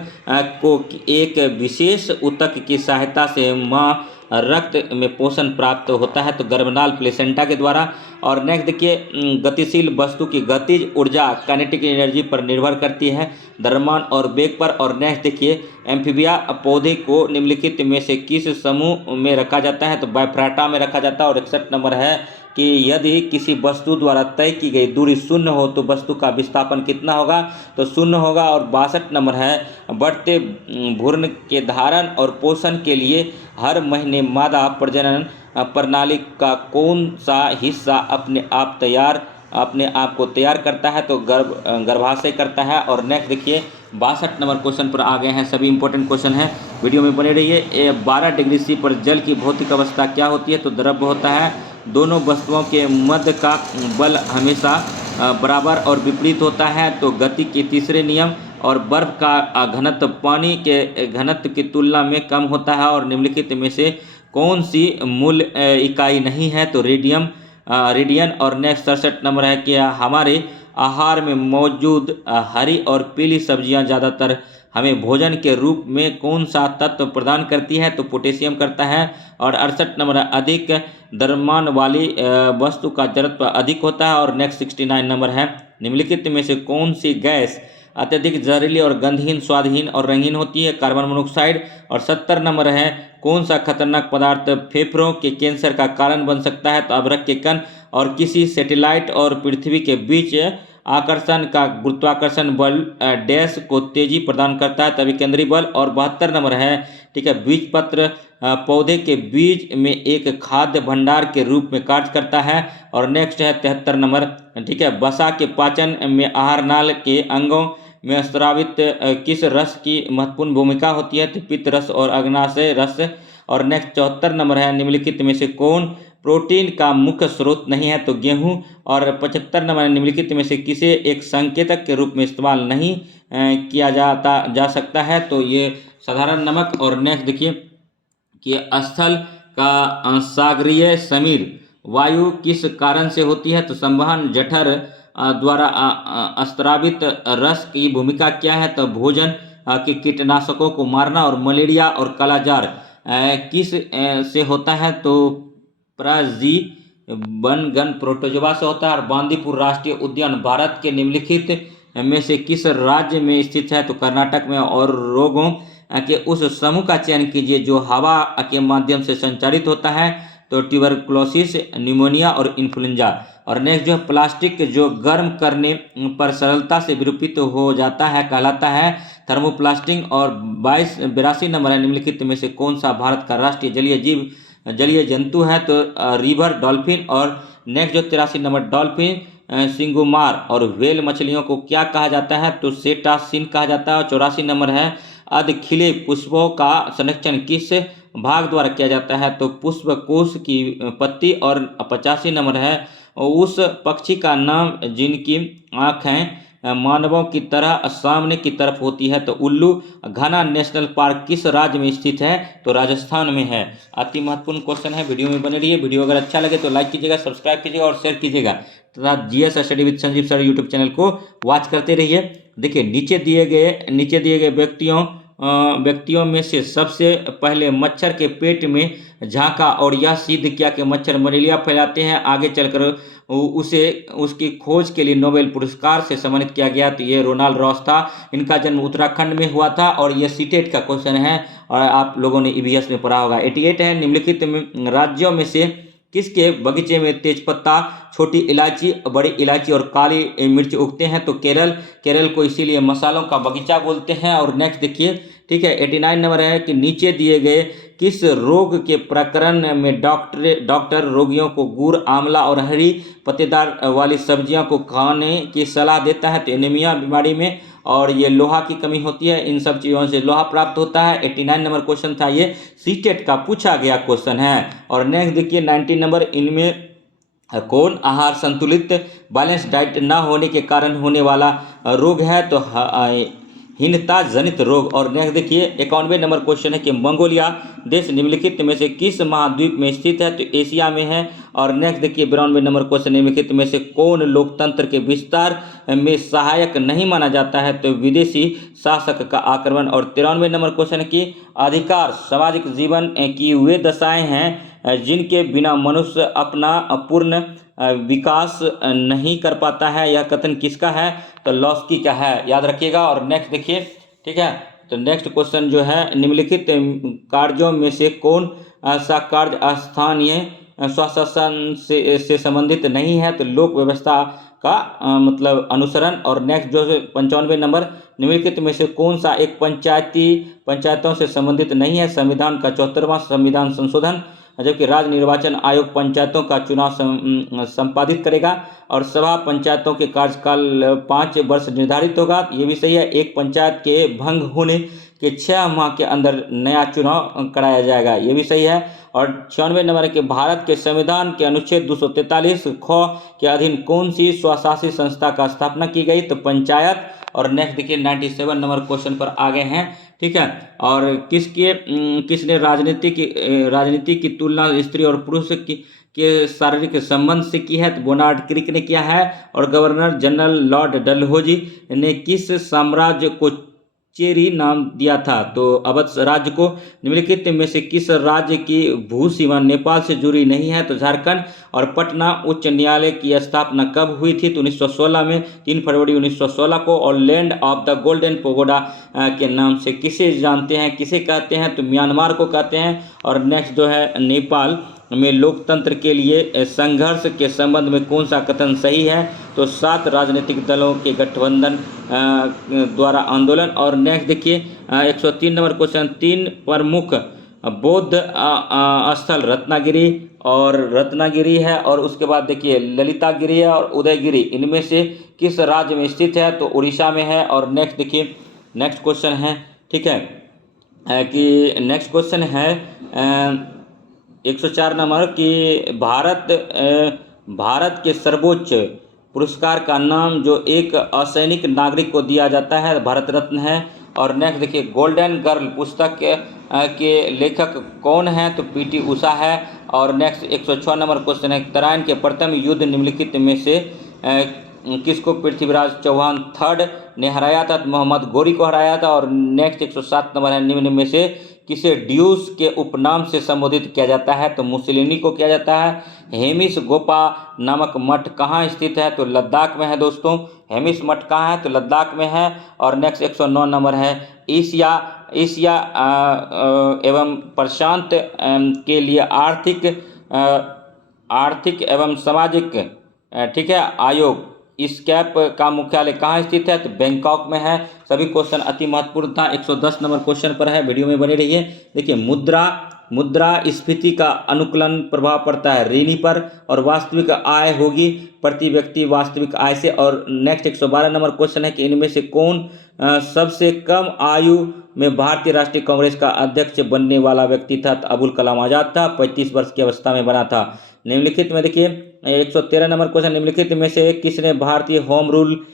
को एक विशेष ऊतक की सहायता से माँ रक्त में पोषण प्राप्त होता है, तो गर्भनाल प्लेसेंटा के द्वारा। और नेक्स्ट देखिए, गतिशील वस्तु की गतिज ऊर्जा काइनेटिक एनर्जी पर निर्भर करती है, द्रव्यमान और वेग पर। और नेक्स्ट देखिए, एम्फीबिया पौधे को निम्नलिखित में से किस समूह में रखा जाता है? तो बायोफ्राटा में रखा जाता है। और 61 नंबर है कि यदि किसी वस्तु द्वारा तय की गई दूरी शून्य हो तो वस्तु का विस्थापन कितना होगा? तो शून्य होगा। और 62 नंबर है, बढ़ते भ्रूण के धारण और पोषण के लिए हर महीने मादा प्रजनन प्रणाली का कौन सा हिस्सा अपने आप को तैयार करता है? तो गर्भाशय करता है। और नेक्स्ट देखिए, 62 नंबर क्वेश्चन पर आ गए हैं, सभी इंपॉर्टेंट क्वेश्चन है, वीडियो में बने रहिए। 12 डिग्री सी पर जल की भौतिक अवस्था क्या होती है? तो द्रव्य होता है। दोनों वस्तुओं के मध्य का बल हमेशा बराबर और विपरीत होता है, तो गति के तीसरे नियम। और बर्फ का घनत्व पानी के घनत्व की तुलना में कम होता है। और निम्नलिखित में से कौन सी मूल इकाई नहीं है? तो रेडियन। और नेक्स्ट 67 नंबर है कि हमारे आहार में मौजूद हरी और पीली सब्जियां ज़्यादातर हमें भोजन के रूप में कौन सा तत्व प्रदान करती है? तो पोटेशियम करता है। और 68 नंबर है, अधिक द्रव्यमान वाली वस्तु का जड़त्व अधिक होता है। और नेक्स्ट 69 नंबर है, निम्नलिखित में से कौन सी गैस अत्यधिक जहरीली और गंधहीन, स्वादहीन और रंगीन होती है? Carbon monoxide. और 70 नंबर है, कौन सा खतरनाक पदार्थ फेफड़ों के कैंसर का कारण बन सकता है? तो अभ्रक के कण। और किसी सैटेलाइट और पृथ्वी के बीच आकर्षण का गुरुत्वाकर्षण बल डैश को तेजी प्रदान करता है, तभी केंद्रीय बल। और 72 नंबर है, ठीक है, बीजपत्र पौधे के बीज में एक खाद्य भंडार के रूप में कार्य करता है। और नेक्स्ट है 73 नंबर, ठीक है, वसा के पाचन में आहार नाल के अंगों में स्रावित किस रस की महत्वपूर्ण भूमिका होती है? तो पित्त रस और अग्नाशय रस। और नेक्स्ट 74 नंबर है, निम्नलिखित में से कौन प्रोटीन का मुख्य स्रोत नहीं है? तो गेहूं। और 75 नंबर, निम्नलिखित में से किसे एक संकेतक के रूप में इस्तेमाल नहीं किया जा सकता है? तो ये साधारण नमक। और नेक्स्ट देखिए कि स्थल का सागरीय समीर वायु किस कारण से होती है? तो संवहन जठर द्वारा स्रावित रस की भूमिका क्या है? तो भोजन के कीटनाशकों को मारना। और मलेरिया और कालाजार किस से होता है? तो प्रजीवनगण प्रोटोजोआ से होता है। और बांदीपुर राष्ट्रीय उद्यान भारत के निम्नलिखित में से किस राज्य में स्थित है? तो कर्नाटक में। और रोगों के उस समूह का चयन कीजिए जो हवा के माध्यम से संचारित होता है, तो ट्यूबरकुलोसिस, निमोनिया और इन्फ्लुएंजा। और नेक्स्ट जो है, प्लास्टिक जो गर्म करने पर सरलता से विरूपित हो जाता है कहलाता है थर्मोप्लास्टिक। और 82 नंबर है, निम्नलिखित में से कौन सा भारत का राष्ट्रीय जलीय जंतु है? तो रिवर डॉल्फिन। और नेक्स्ट जो 83 नंबर, डॉल्फिन, सिंगुमार और व्हेल मछलियों को क्या कहा जाता है? तो सेटासिन कहा जाता है। और 84 नंबर है, खिले पुष्पों का संरक्षण किस भाग द्वारा किया जाता है? तो पुष्पकोश की पत्ती। और 85 नंबर है, उस पक्षी का नाम जिनकी आँखें मानवों की तरह सामने की तरफ होती है? तो उल्लू। घना नेशनल पार्क किस राज्य में स्थित है? तो राजस्थान में है। अति महत्वपूर्ण क्वेश्चन है, वीडियो में बने रहिए। वीडियो अगर अच्छा लगे तो लाइक कीजिएगा, सब्सक्राइब कीजिएगा और शेयर कीजिएगा तथा GS study with Sanjeev sir YouTube channel को वॉच करते रहिए। देखिए नीचे दिए गए व्यक्तियों व्यक्तियों में से सबसे पहले मच्छर के पेट में झांका और यह सिद्ध किया कि मच्छर मलेरिया फैलाते हैं। आगे चलकर उसे उसकी खोज के लिए नोबेल पुरस्कार से सम्मानित किया गया। तो ये रोनाल्ड रॉस था। इनका जन्म उत्तराखंड में हुआ था और ये सीटेट का क्वेश्चन है और आप लोगों ने ईवीएस में पढ़ा होगा। 88 है, निम्नलिखित राज्यों में से किसके बगीचे में तेजपत्ता, छोटी इलायची, बड़ी इलायची और काली मिर्च उगते हैं? तो केरल को इसीलिए मसालों का बगीचा बोलते हैं। और नेक्स्ट देखिए, ठीक है, 89 नंबर है कि नीचे दिए गए किस रोग के प्रकरण में डॉक्टर रोगियों को गुड़, आंवला और हरी पत्तेदार वाली सब्जियों को खाने की सलाह देता है? तो एनीमिया बीमारी में, और ये लोहा की कमी होती है, इन सब चीज़ों से लोहा प्राप्त होता है। 89 नंबर क्वेश्चन था, ये सीटेट का पूछा गया क्वेश्चन है। और नेक्स्ट देखिए 90 नंबर, इनमें कौन आहार संतुलित बैलेंस डाइट न होने के कारण होने वाला रोग है? तो हीनता जनित रोग। और नेक्स्ट देखिए 91 नंबर क्वेश्चन है कि मंगोलिया देश निम्नलिखित में से किस महाद्वीप में स्थित है? तो एशिया में है। और नेक्स्ट देखिए 92 नंबर क्वेश्चन, निम्नलिखित में से कौन लोकतंत्र के विस्तार में सहायक नहीं माना जाता है? तो विदेशी शासक का आक्रमण। और 93 नंबर क्वेश्चन की अधिकार सामाजिक जीवन की वे दशाएं हैं जिनके बिना मनुष्य अपना पूर्ण विकास नहीं कर पाता है। यह कथन किसका है? तो लॉस्की का है, याद रखिएगा। और नेक्स्ट देखिए, ठीक है, तो नेक्स्ट क्वेश्चन जो है, निम्नलिखित कार्यों में से कौन सा कार्य स्थानीय स्वशासन से संबंधित नहीं है? तो लोक व्यवस्था का मतलब अनुसरण। और नेक्स्ट जो है 95 नंबर, निम्नलिखित में से कौन सा एक पंचायतों से संबंधित नहीं है? संविधान का 74वां संविधान संशोधन, जबकि राज्य निर्वाचन आयोग पंचायतों का चुनाव संपादित करेगा। और सभा पंचायतों के कार्यकाल 5 वर्ष निर्धारित होगा, ये भी सही है। एक पंचायत के भंग होने के 6 माह के अंदर नया चुनाव कराया जाएगा, ये भी सही है। और 96 नंबर है कि भारत के संविधान के अनुच्छेद 243 ख के अधीन कौन सी स्वशासी संस्था का स्थापना की गई? तो पंचायत। और नेक्स्ट देखिए 97 नंबर क्वेश्चन पर आ गए हैं, ठीक है। और किसने राजनीति की तुलना स्त्री और पुरुष के शारीरिक संबंध से की है? तो बोनार्ड क्रिक ने किया है। और गवर्नर जनरल लॉर्ड डलहौजी ने किस साम्राज्य को चेरी नाम दिया था? तो अवध राज्य को। निम्नलिखित में से किस राज्य की भू सीमा नेपाल से जुड़ी नहीं है? तो झारखंड। और पटना उच्च न्यायालय की स्थापना कब हुई थी? तो 1916 में, 3 फरवरी 1916 को। और land of the golden pagoda के नाम से किसे जानते हैं, किसे कहते हैं? तो म्यांमार को कहते हैं। और नेक्स्ट जो है, नेपाल में लोकतंत्र के लिए संघर्ष के संबंध में कौन सा कथन सही है? तो 7 राजनीतिक दलों के गठबंधन द्वारा आंदोलन। और नेक्स्ट देखिए 103 नंबर क्वेश्चन, 3 प्रमुख बौद्ध स्थल रत्नागिरी है। और उसके बाद देखिए ललितागिरी है और उदयगिरी, इनमें से किस राज्य में स्थित है? तो उड़ीसा में है। और नेक्स्ट देखिए, नेक्स्ट क्वेश्चन है, ठीक है, कि नेक्स्ट क्वेश्चन है 104 नंबर कि भारत के सर्वोच्च पुरस्कार का नाम जो एक असैनिक नागरिक को दिया जाता है, भारत रत्न है। और नेक्स्ट देखिए, गोल्डन गर्ल पुस्तक के लेखक कौन है? तो पीटी उषा है। और नेक्स्ट 106 नंबर क्वेश्चन है, तराइन के प्रथम युद्ध निम्नलिखित में से किसको पृथ्वीराज चौहान थर्ड ने हराया था? तो मोहम्मद गोरी को हराया था। और नेक्स्ट 107 नंबर है, निम्न में से किसे ड्यूस के उपनाम से संबोधित किया जाता है? तो मुसलिनी को किया जाता है। हेमिस गोपा नामक मठ कहाँ स्थित है? तो लद्दाख में है दोस्तों। हेमिस मठ कहाँ है? तो लद्दाख में है। और नेक्स्ट 109 नंबर है, एशिया एवं प्रशांत के लिए आर्थिक एवं सामाजिक, ठीक है, आयोग स्कैप का मुख्यालय कहाँ स्थित है? तो बैंकॉक में है। सभी क्वेश्चन अति महत्वपूर्ण था। 110 नंबर क्वेश्चन पर है, वीडियो में बने रहिए। देखिए, मुद्रास्फीति का अनुकूलन प्रभाव पड़ता है ऋणी पर। और वास्तविक आय होगी प्रति व्यक्ति वास्तविक आय से। और नेक्स्ट 112 नंबर क्वेश्चन है कि इनमें से कौन सबसे कम आयु में भारतीय राष्ट्रीय कांग्रेस का अध्यक्ष बनने वाला व्यक्ति था? तो अबुल कलाम आजाद था, 35 वर्ष की अवस्था में बना था। निम्नलिखित में देखिए 113 नंबर क्वेश्चन, निम्नलिखित में से किसने भारतीय होम रूल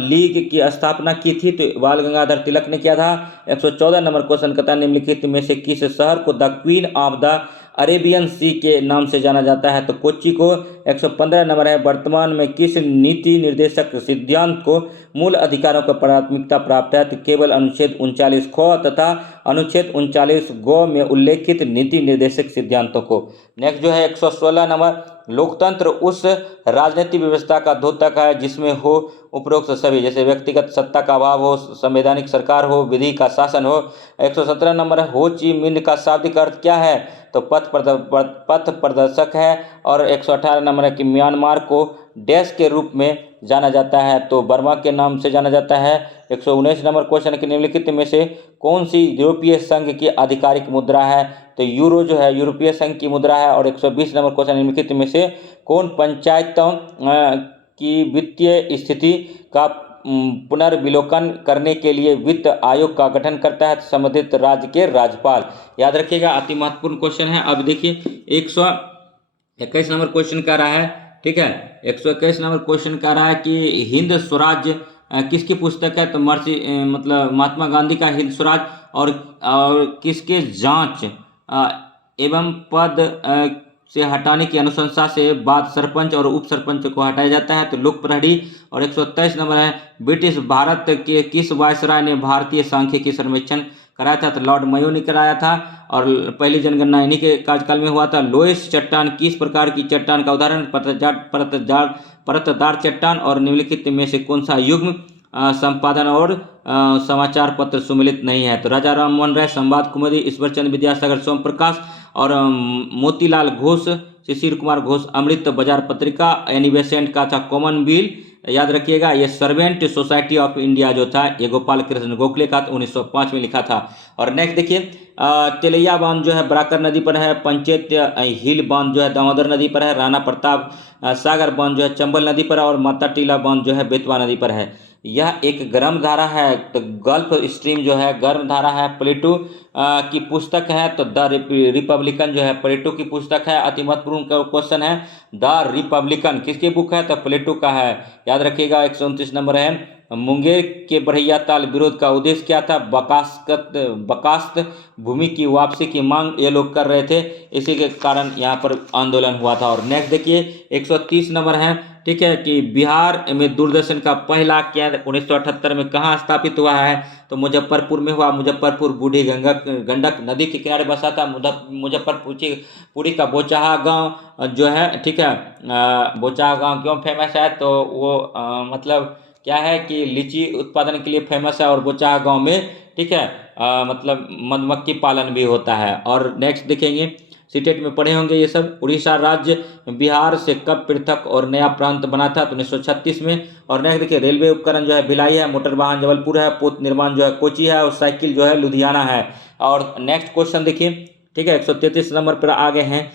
लीग की स्थापना की थी? तो बाल गंगाधर तिलक ने किया था। 114 नंबर क्वेश्चन कहता है, निम्नलिखित में से किस शहर को the queen of the Arabian sea के नाम से जाना जाता है? तो कोच्चि को। 115 नंबर है, वर्तमान में किस नीति निर्देशक सिद्धांत को मूल अधिकारों को प्राथमिकता प्राप्त है तो केवल अनुच्छेद 39 ख तथा अनुच्छेद 39 ग में उल्लेखित नीति निर्देशक सिद्धांतों को। नेक्स्ट जो है 116 नंबर, लोकतंत्र उस राजनीतिक व्यवस्था का द्योतक है जिसमें हो उपरोक्त सभी, जैसे व्यक्तिगत सत्ता का अभाव हो, संवैधानिक सरकार हो, विधि का शासन हो। 117 नंबर है, हो ची मिन्ह का शाब्दिक अर्थ क्या है तो पथ प्रदर्शक है। और 118 नंबर है कि म्यांमार को डैश के रूप में जाना जाता है तो बर्मा के नाम से जाना जाता है। 119 नंबर क्वेश्चन कि निम्नलिखित में से कौन सी यूरोपीय संघ की आधिकारिक मुद्रा है तो यूरो जो है यूरोपीय संघ की मुद्रा है। और 120 नंबर क्वेश्चन निम्नलिखित में से कौन पंचायतों की वित्तीय स्थिति का पुनर्विलोकन करने के लिए वित्त आयोग का गठन करता है संबंधित राज्य के राज्यपाल। याद रखिएगा, अति महत्वपूर्ण क्वेश्चन है। अब देखिए 121 नंबर क्वेश्चन कह रहा है, ठीक है, 121 नंबर क्वेश्चन कह रहा है कि हिंद स्वराज किसकी पुस्तक है तो मतलब महात्मा गांधी का हिंद स्वराज। और किसके जांच एवं पद से हटाने की अनुशंसा से बाद सरपंच और उप सरपंच को हटाया जाता है तो लोक प्रहरी। और 123 नंबर है, ब्रिटिश भारत के किस वायसराय ने भारतीय सांख्यिकी सर्वेक्षण कराया था तो लॉर्ड मयो ने कराया था और पहली जनगणना इन्हीं के कार्यकाल में हुआ था। लोएस चट्टान किस प्रकार की चट्टान का उदाहरण परतदार चट्टान। और निम्नलिखित में से कौन सा युग्म संपादन और समाचार पत्र सुमिलित नहीं है तो राजा राम मोहन राय, संवाद कुमुदी, ईश्वरचंद्र विद्यासागर, सोम प्रकाश और मोतीलाल घोष, शिशिर कुमार घोष, अमृत बाजार पत्रिका, एनी बेसेंट का था कॉमनवेल्थ। याद रखिएगा ये सर्वेंट सोसाइटी ऑफ इंडिया जो था ये गोपाल कृष्ण गोखले का 1905 में लिखा था। और नेक्स्ट देखिए तिलैया बांध जो है बराकर नदी पर है, पंचायत हिल बांध जो है दामोदर नदी पर है, राणा प्रताप सागर बांध जो है चंबल नदी पर है और माता टीला बांध जो है बेतवा नदी पर है। यह एक गर्म धारा है तो गल्फ स्ट्रीम जो है गर्म धारा है। प्लेटो की पुस्तक है तो द रिपब्लिकन जो है प्लेटो की पुस्तक है। अति महत्वपूर्ण क्वेश्चन है, द रिपब्लिकन किसकी बुक है तो प्लेटो का है। याद रखिएगा 129 नंबर है, मुंगेर के बढ़ैया ताल विरोध का उद्देश्य क्या था बकास्त भूमि की वापसी की मांग ये लोग कर रहे थे, इसी के कारण यहाँ पर आंदोलन हुआ था। और नेक्स्ट देखिए 130 नंबर है, ठीक है, कि बिहार में दूरदर्शन का पहला केंद्र 1978 में कहाँ स्थापित हुआ है तो मुजफ्फरपुर में हुआ। मुजफ्फरपुर बूढ़ी गंडक नदी के किनारे बसा था। मुजफ्फरपुरी का बोचाहा गांव जो है, ठीक है, बोचाहा गांव क्यों फेमस है तो वो मतलब क्या है कि लीची उत्पादन के लिए फेमस है और बोचाहा गांव में, ठीक है, मतलब मधुमक्खी पालन भी होता है। और नेक्स्ट देखेंगे सीटेट में पढ़े होंगे ये सब, उड़ीसा राज्य बिहार से कब पृथक और नया प्रांत बना था तो 1936 में। और नेक्स्ट देखिए रेलवे उपकरण जो है भिलाई है, मोटर वाहन जबलपुर है, पोत निर्माण जो है कोची है और साइकिल जो है लुधियाना है। और नेक्स्ट क्वेश्चन देखिए, ठीक है, 133 नंबर पर आगे हैं,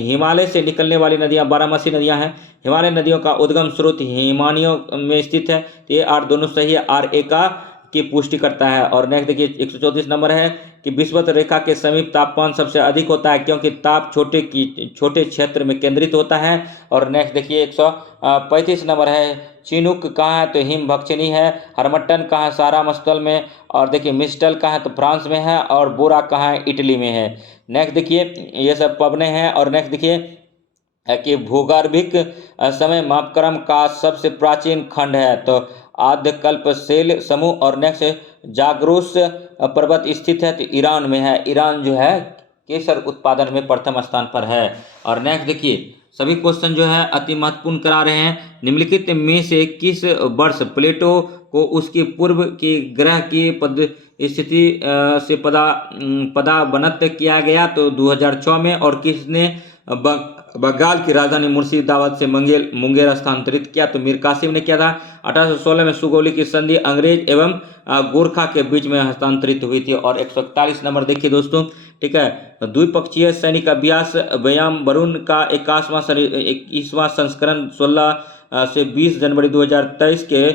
हिमालय से निकलने वाली नदियां 12 नदियां हैं। हिमालय नदियों का उद्गम स्रोत हिमानियों में स्थित है तो ये आर दोनों सही है, आर ए का की पुष्टि करता है। और नेक्स्ट देखिए 134 नंबर है कि विषुवत रेखा के समीप तापमान सबसे अधिक होता है क्योंकि ताप छोटे क्षेत्र में केंद्रित होता है। और नेक्स्ट देखिए 135 नंबर है, चिनूक कहाँ है तो हिम भक्षिणी है, हरमट्टन कहाँ है सहारा मस्तल में, और देखिए मिस्टल कहाँ है तो फ्रांस में है, और बोरा कहाँ है इटली में है। नेक्स्ट देखिए ये सब पबने हैं। और नेक्स्ट देखिए कि भूगर्भिक समय मापक्रम का सबसे प्राचीन खंड है तो आद्यकल्पसेल समूह। और नेक्स्ट जागरूस पर्वत स्थित है तो ईरान में है, ईरान जो है केसर उत्पादन में प्रथम स्थान पर है। और नेक्स्ट देखिए सभी क्वेश्चन जो है अति महत्वपूर्ण करा रहे हैं, निम्नलिखित में से किस वर्ष प्लेटो को उसकी पूर्व की ग्रह की स्थिति से पदावनत किया गया तो 2006 में। और किसने बंगाल की राजधानी मुर्शिदाबाद से मुंगेर स्थानांतरित किया तो मीर कासिम ने किया था। 1816 में सुगौली की संधि अंग्रेज एवं गोरखा के बीच में हस्तांतरित हुई थी। और 141 नंबर देखिए दोस्तों, ठीक है, द्विपक्षीय सैनिक अभ्यास व्यायाम वरुण का 21वां संस्करण 16 से 20 जनवरी 2023 के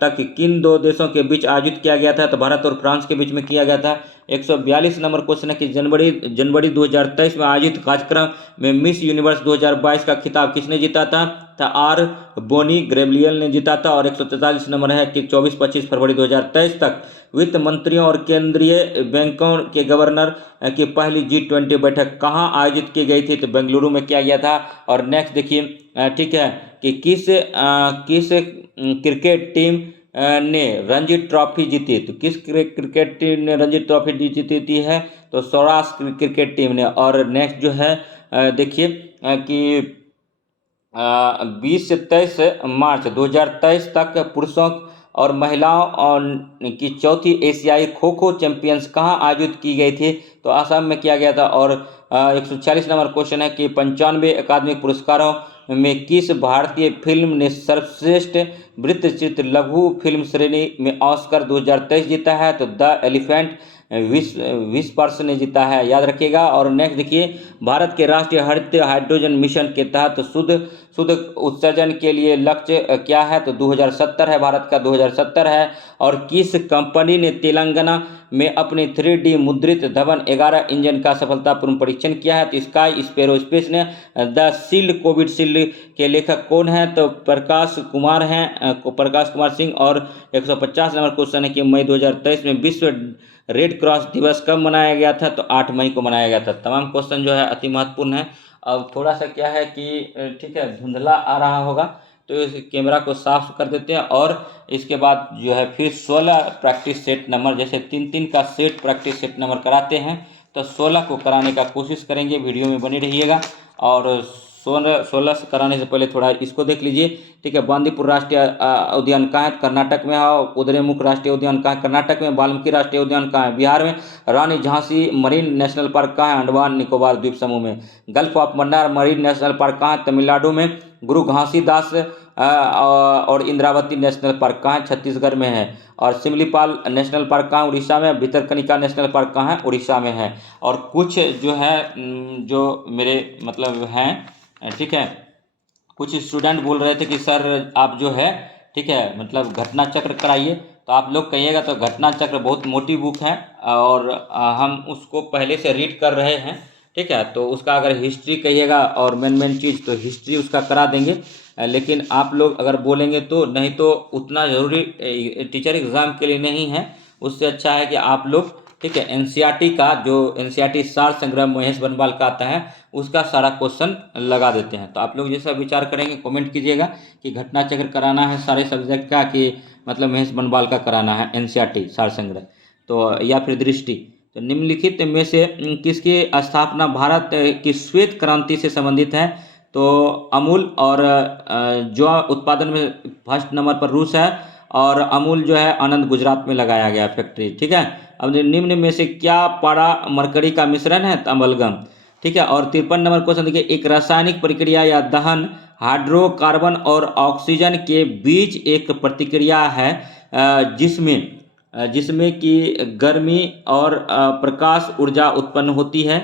तक किन दो देशों के बीच आयोजित किया गया था तो भारत और फ्रांस के बीच में किया गया था। 142 नंबर क्वेश्चन है कि जनवरी 2023 में आयोजित कार्यक्रम में मिस यूनिवर्स 2022 का खिताब किसने जीता था था आर बोनी ग्रेबियल ने जीता था। और 143 नंबर है कि 24-25 फरवरी 2023 तक वित्त मंत्रियों और केंद्रीय बैंकों के गवर्नर की पहली G20 बैठक कहाँ आयोजित की गई थी, तो बेंगलुरु में किया गया था। और नेक्स्ट देखिए, ठीक है, कि किस क्रिकेट टीम ने रणजी ट्रॉफी जीती, तो किस क्रिकेट टीम ने रणजी ट्रॉफी जीती है, तो सौराष्ट्र क्रिकेट टीम ने। और नेक्स्ट जो है देखिए कि 20 से 23 मार्च 2023 तक पुरुषों और महिलाओं की चौथी एशियाई खो खो चैंपियंस कहाँ आयोजित की गई थी, तो असम में किया गया था। और 146 नंबर क्वेश्चन है कि 95 अकादमिक पुरस्कारों में किस भारतीय फिल्म ने सर्वश्रेष्ठ वृत्तचित्र लघु फिल्म श्रेणी में ऑस्कर 2023 जीता है, तो द एलिफेंट विस्पर्स ने जीता है, याद रखिएगा। और नेक्स्ट देखिए, भारत के राष्ट्रीय हरित हाइड्रोजन मिशन के तहत शुद्ध उत्सर्जन के लिए लक्ष्य क्या है, तो 2070 है, भारत का 2070 है। और किस कंपनी ने तेलंगाना में अपने 3D मुद्रित धवन 11 इंजन का सफलतापूर्ण परीक्षण किया है, तो स्काई स्पेरोस्पेस ने। द शील्ड कोविशील्ड के लेखक कौन है, तो प्रकाश कुमार हैं, प्रकाश कुमार सिंह। और 150 नंबर क्वेश्चन है कि मई 2023 में विश्व रेड क्रॉस दिवस कब मनाया गया था, तो 8 मई को मनाया गया था। तमाम क्वेश्चन जो है अति महत्वपूर्ण है। अब थोड़ा सा क्या है कि ठीक है, धुंधला आ रहा होगा, तो इस कैमरा को साफ कर देते हैं। और इसके बाद जो है फिर 16 प्रैक्टिस सेट नंबर, जैसे 3-3 का सेट प्रैक्टिस सेट नंबर कराते हैं, तो 16 को कराने का कोशिश करेंगे। वीडियो में बने रहिएगा। और 16 से कराने से पहले थोड़ा इसको देख लीजिए, ठीक है। बांदीपुर राष्ट्रीय उद्यान कहाँ है, कर्नाटक में है। कुद्रेमुख राष्ट्रीय उद्यान कहाँ है, कर्नाटक में। वाल्मीकि राष्ट्रीय उद्यान कहाँ है, बिहार में। रानी झांसी मरीन नेशनल पार्क कहाँ है, अंडमान निकोबार द्वीप समूह में। Gulf of Mannar marine national park कहाँ है, तमिलनाडु में। गुरु घासीदास और इंद्रावती नेशनल पार्क कहाँ है, छत्तीसगढ़ में है। और सिमलीपाल नेशनल पार्क कहाँ है, उड़ीसा में। भितरकनिका नेशनल पार्क कहाँ है, उड़ीसा में है। और कुछ जो है जो मेरे मतलब हैं, ठीक है, कुछ स्टूडेंट बोल रहे थे कि सर आप जो है, ठीक है, मतलब घटना चक्र कराइए, तो आप लोग कहिएगा तो घटना चक्र बहुत मोटी बुक है और हम उसको पहले से रीड कर रहे हैं, ठीक है। तो उसका अगर हिस्ट्री कहिएगा और मेन चीज़, तो हिस्ट्री उसका करा देंगे। लेकिन आप लोग अगर बोलेंगे तो नहीं, तो उतना ज़रूरी टीचर एग्ज़ाम के लिए नहीं है। उससे अच्छा है कि आप लोग, ठीक है, एनसीईआरटी का जो एनसीईआरटी सार संग्रह महेश बनवाल का आता है, उसका सारा क्वेश्चन लगा देते हैं। तो आप लोग जैसा विचार करेंगे कमेंट कीजिएगा कि घटना चक्र कराना है सारे सब्जेक्ट का, कि मतलब महेश बनवाल का कराना है एनसीईआरटी सार संग्रह, तो या फिर दृष्टि। तो निम्नलिखित में से किसकी स्थापना भारत की श्वेत क्रांति से संबंधित है, तो अमूल। और जो उत्पादन में फर्स्ट नंबर पर रूस है। और अमूल जो है आनंद गुजरात में लगाया गया फैक्ट्री, ठीक है। अब निम्न में से क्या पारा मरकरी का मिश्रण है, तो अमलगम, ठीक है। और 53 नंबर क्वेश्चन देखिए, एक रासायनिक प्रक्रिया या दहन हाइड्रोकार्बन और ऑक्सीजन के बीच एक प्रतिक्रिया है जिसमें कि गर्मी और प्रकाश ऊर्जा उत्पन्न होती है,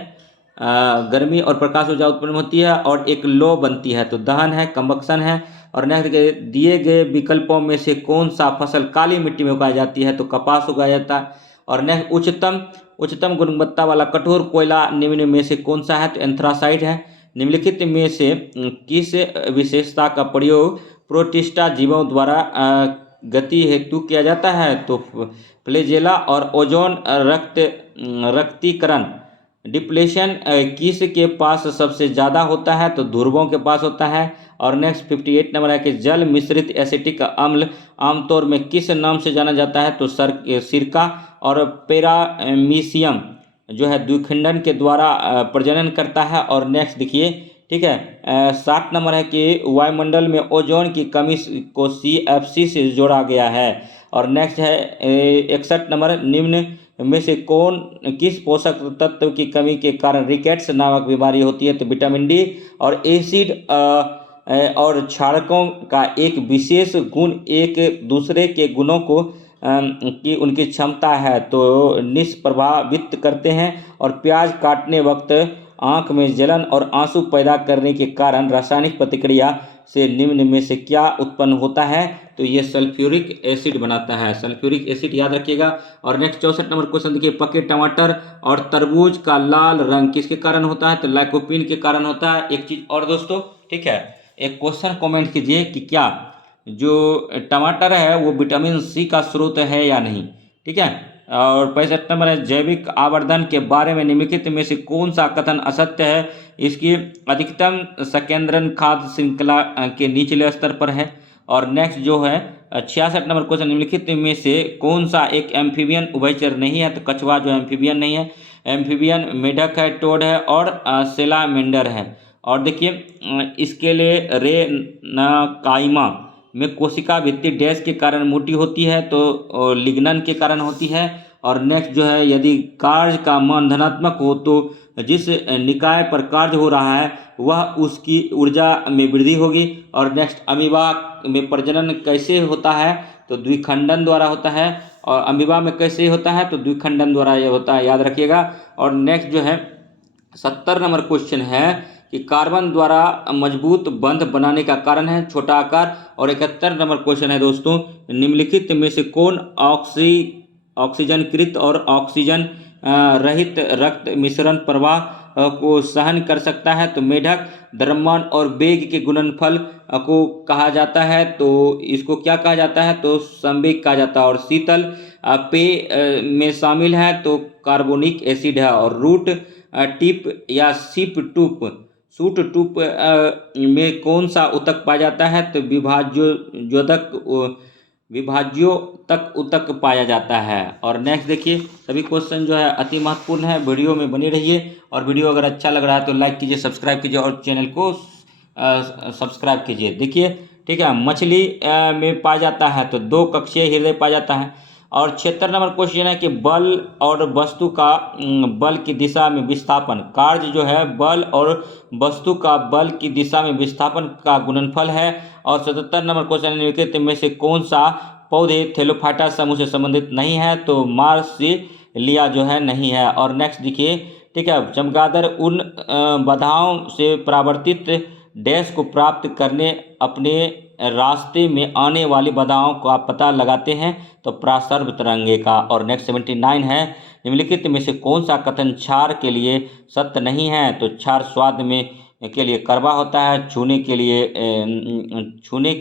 गर्मी और प्रकाश ऊर्जा उत्पन्न होती है और एक लौ बनती है, तो दहन है, कंबक्शन है। और नेक्स्ट दिए गए विकल्पों में से कौन सा फसल काली मिट्टी में उगाई जाती है, तो कपास उगाया जाता है। और नेक्स्ट उच्चतम गुणवत्ता वाला कठोर कोयला निम्न में से कौन सा है, तो एंथ्रासाइट है। निम्नलिखित में से किस विशेषता का प्रयोग प्रोटिस्टा जीवों द्वारा गति हेतु किया जाता है, तो फ्लैजेला। और ओजोन रक्तीकरण डिप्लेशन किस के पास सबसे ज़्यादा होता है, तो ध्रुवों के पास होता है। और नेक्स्ट 58 नंबर है कि जल मिश्रित एसिटिक अम्ल आमतौर में किस नाम से जाना जाता है, तो सिरका। और पैरामीशियम जो है द्विखंडन के द्वारा प्रजनन करता है। और नेक्स्ट देखिए, ठीक है, 60 नंबर है कि वायुमंडल में ओजोन की कमी को CFC से जोड़ा गया है। और नेक्स्ट है 61 नंबर, निम्न में से किस पोषक तत्व की कमी के कारण रिकेट्स नामक बीमारी होती है, तो विटामिन डी। और एसिड और क्षारकों का एक विशेष गुण एक दूसरे के गुणों को की उनकी क्षमता है, तो निष्प्रभावित करते हैं। और प्याज काटने वक्त आंख में जलन और आंसू पैदा करने के कारण रासायनिक प्रतिक्रिया से निम्न में से क्या उत्पन्न होता है, तो ये सल्फ्यूरिक एसिड बनाता है, सल्फ्यूरिक एसिड, याद रखिएगा। और नेक्स्ट 64 नंबर क्वेश्चन देखिए, पके टमाटर और तरबूज का लाल रंग किसके कारण होता है, तो लाइकोपीन के कारण होता है। एक चीज़ और दोस्तों, ठीक है, एक क्वेश्चन कमेंट कीजिए कि क्या जो टमाटर है वो विटामिन सी का स्रोत है या नहीं। ठीक है। और 65 नंबर है, जैविक आवर्धन के बारे में निम्नलिखित में से कौन सा कथन असत्य है। इसकी अधिकतम संकेंद्रण खाद्य श्रृंखला के निचले स्तर पर है। और नेक्स्ट जो है 66 नंबर क्वेश्चन, निम्नलिखित में से कौन सा एक एम्फीबियन उभयचर नहीं है। तो कछुआ जो एम्फीबियन नहीं है। एम्फीबियन मेढक है, टोड है और सेलामेंडर है। और देखिए इसके लिए रे न काइमा में कोशिका भित्ति डैश के कारण मोटी होती है, तो लिग्नन के कारण होती है। और नेक्स्ट जो है, यदि कार्य का मान धनात्मक हो तो जिस निकाय पर कार्य हो रहा है वह उसकी ऊर्जा में वृद्धि होगी। और नेक्स्ट, अमीबा में प्रजनन कैसे होता है। तो द्विखंडन द्वारा होता है। और अमीबा में कैसे होता है। तो द्विखंडन द्वारा ये होता है, याद रखिएगा। और नेक्स्ट जो है 70 नंबर क्वेश्चन है कि कार्बन द्वारा मजबूत बंध बनाने का कारण है छोटा आकार। और 71 नंबर क्वेश्चन है दोस्तों, निम्नलिखित में से कौन ऑक्सीजनकृत और ऑक्सीजन रहित रक्त मिश्रण प्रवाह को सहन कर सकता है। तो मेढक द्रव्यमान और वेग के गुणनफल को कहा जाता है, तो इसको क्या कहा जाता है। तो संवेग कहा जाता है। और शीतल पेय में शामिल है, तो कार्बोनिक एसिड है। और रूट टिप या सिप टूप सूट टूप में कौन सा ऊतक पाया जाता है। तो विभाज्यो तक ऊतक पाया जाता है। और नेक्स्ट देखिए, सभी क्वेश्चन जो है अति महत्वपूर्ण है, वीडियो में बने रहिए। और वीडियो अगर अच्छा लग रहा है तो लाइक कीजिए, सब्सक्राइब कीजिए और चैनल को सब्सक्राइब कीजिए। देखिए, ठीक है, मछली में पाया जाता है तो 2 कक्षीय हृदय पाया जाता है। और 76 नंबर क्वेश्चन है कि बल और वस्तु का बल की दिशा में विस्थापन कार्य जो है, बल और वस्तु का बल की दिशा में विस्थापन का गुणनफल है। और 77 नंबर क्वेश्चन है, निम्नलिखित में से कौन सा पौधे थैलोफाइटा समूह से संबंधित नहीं है। तो मार्सिलिया जो है नहीं है। और नेक्स्ट देखिए, ठीक है, चमगादड़ उन बाधाओं से परावर्तित डैश को प्राप्त करने अपने रास्ते में आने वाली बाधाओं का पता लगाते हैं। तो प्रासर्व तरंगे का। और नेक्स्ट 79 है, निम्नलिखित में से कौन सा कथन क्षार के लिए सत्य नहीं है। तो क्षार स्वाद में के लिए कड़वा होता है, छूने के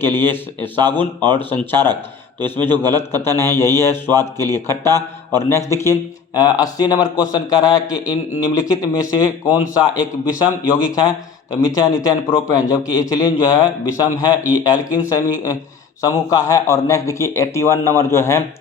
लिए साबुन और संचारक। तो इसमें जो गलत कथन है यही है, स्वाद के लिए खट्टा। और नेक्स्ट देखिए 80 नंबर क्वेश्चन कर रहा है कि इन निम्नलिखित में से कौन सा एक विषम यौगिक है। तो मिथेन, इथेन, प्रोपेन, जबकि इथिलीन जो है विषम है, ये एल्किन समूह का है। और नेक्स्ट देखिए 81 नंबर जो है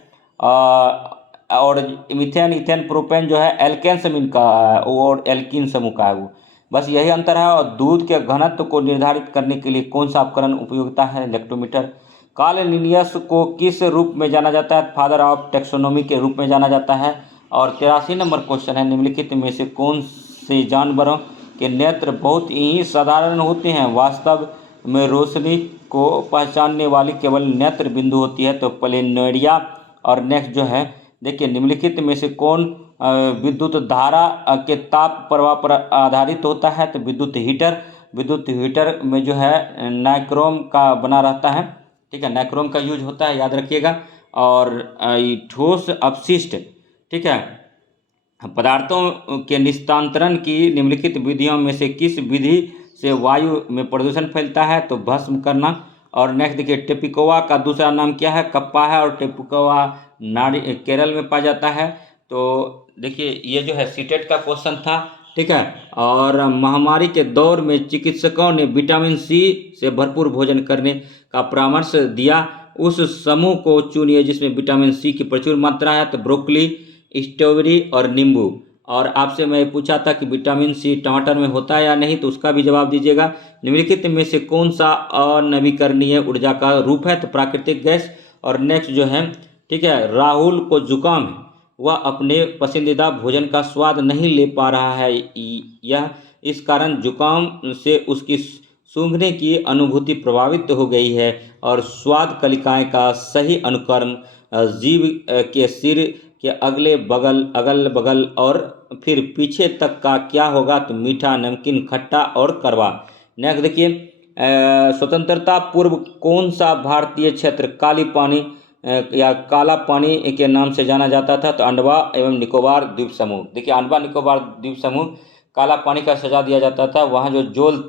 और मिथेन, इथेन, प्रोपेन जो है एल्केन समूह का है और एल्किन समूह का है वो, बस यही अंतर है। और दूध के घनत्व को निर्धारित करने के लिए कौन सा उपकरण उपयोगिता है। इलेक्ट्रोमीटर। कार्ल लिनियस को किस रूप में जाना जाता है। फादर ऑफ टैक्सोनॉमी के रूप में जाना जाता है। और 83 नंबर क्वेश्चन है, निम्नलिखित में से कौन से जानवरों के नेत्र बहुत ही साधारण होते हैं। वास्तव में रोशनी को पहचानने वाली केवल नेत्र बिंदु होती है। तो प्लेनोइडिया। और नेक्स्ट जो है, देखिए, निम्नलिखित में से कौन विद्युत धारा के ताप प्रवाह पर आधारित होता है। तो विद्युत हीटर में जो है नाइक्रोम का बना रहता है। ठीक है, नाइक्रोम का यूज होता है, याद रखिएगा। और ठोस अपशिष्ट, ठीक है, पदार्थों के निस्तांतरण की निम्नलिखित विधियों में से किस विधि से वायु में प्रदूषण फैलता है। तो भस्म करना। और नेक्स्ट देखिए, टेपिकोवा का दूसरा नाम क्या है। कप्पा है। और टेपिकोवा केरल में पाया जाता है। तो देखिए, ये जो है सीटेट का क्वेश्चन था। ठीक है। और महामारी के दौर में चिकित्सकों ने विटामिन सी से भरपूर भोजन करने का परामर्श दिया। उस समूह को चुनिए जिसमें विटामिन सी की प्रचुर मात्रा है। तो ब्रोकली, स्ट्रॉबेरी और नींबू। और आपसे मैं पूछा था कि विटामिन सी टमाटर में होता है या नहीं, तो उसका भी जवाब दीजिएगा। निम्नलिखित में से कौन सा अनवीकरणीय ऊर्जा का रूप है। तो प्राकृतिक गैस। और नेक्स्ट जो है, ठीक है, राहुल को जुकाम है, वह अपने पसंदीदा भोजन का स्वाद नहीं ले पा रहा है। यह इस कारण जुकाम से उसकी सूंघने की अनुभूति प्रभावित हो गई है। और स्वाद कलिकाएं का सही अनुक्रम जीभ के सिर के अगल बगल और फिर पीछे तक का क्या होगा। तो मीठा, नमकीन, खट्टा और कड़वा। नेक्स्ट देखिए, स्वतंत्रता पूर्व कौन सा भारतीय क्षेत्र काली पानी या काला पानी के नाम से जाना जाता था। तो अंडमान एवं निकोबार द्वीप समूह। देखिए, अंडमान निकोबार द्वीप समूह काला पानी का सजा दिया जाता था। वहाँ जो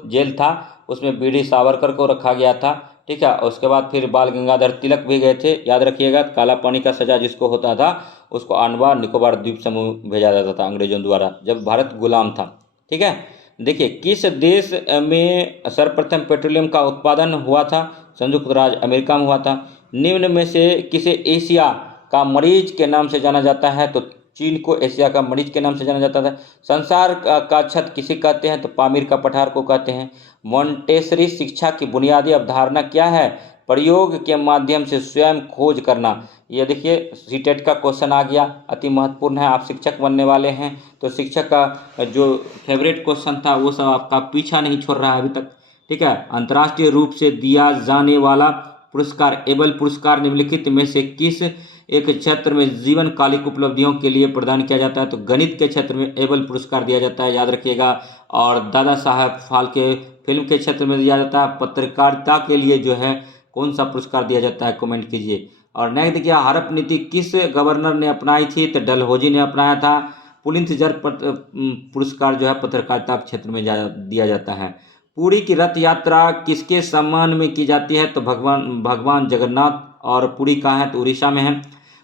जेल था उसमें बीडी सावरकर को रखा गया था, ठीक है। उसके बाद फिर बाल गंगाधर तिलक भी गए थे, याद रखिएगा। काला पानी का सजा जिसको होता था उसको अंडमान निकोबार द्वीप समूह भेजा जाता था अंग्रेजों द्वारा, जब भारत गुलाम था, ठीक है। देखिए, किस देश में सर्वप्रथम पेट्रोलियम का उत्पादन हुआ था? संयुक्त राज्य अमेरिका में हुआ था। निम्न में से किसे एशिया का मरीज के नाम से जाना जाता है? तो चीन को एशिया का मरीज के नाम से जाना जाता था। संसार का छत किसे कहते हैं? तो पामीर का पठार को कहते हैं। मॉन्टेसरी शिक्षा की बुनियादी अवधारणा क्या है? प्रयोग के माध्यम से स्वयं खोज करना। ये देखिए, सीटेट का क्वेश्चन आ गया, अति महत्वपूर्ण है। आप शिक्षक बनने वाले हैं तो शिक्षक का जो फेवरेट क्वेश्चन था वो सब आपका पीछा नहीं छोड़ रहा है अभी तक, ठीक है। अंतर्राष्ट्रीय रूप से दिया जाने वाला पुरस्कार एबल पुरस्कार निम्नलिखित में से किस एक क्षेत्र में जीवनकालिक उपलब्धियों के लिए प्रदान किया जाता है? तो गणित के क्षेत्र में एबल पुरस्कार दिया जाता है, याद रखिएगा। और दादा साहब फाल्के फिल्म के क्षेत्र में दिया जाता है। पत्रकारिता के लिए जो है कौन सा पुरस्कार दिया जाता है, कमेंट कीजिए। और नेक्स्ट देखिए, हड़प नीति किस गवर्नर ने अपनाई थी? तो डलहौजी ने अपनाया था। पुलिंथजर पुरस्कार जो है पत्रकारिता के क्षेत्र में दिया जाता है। पुरी की रथ यात्रा किसके सम्मान में की जाती है? तो भगवान जगन्नाथ। और पुरी कहाँ है? तो उड़ीसा में है।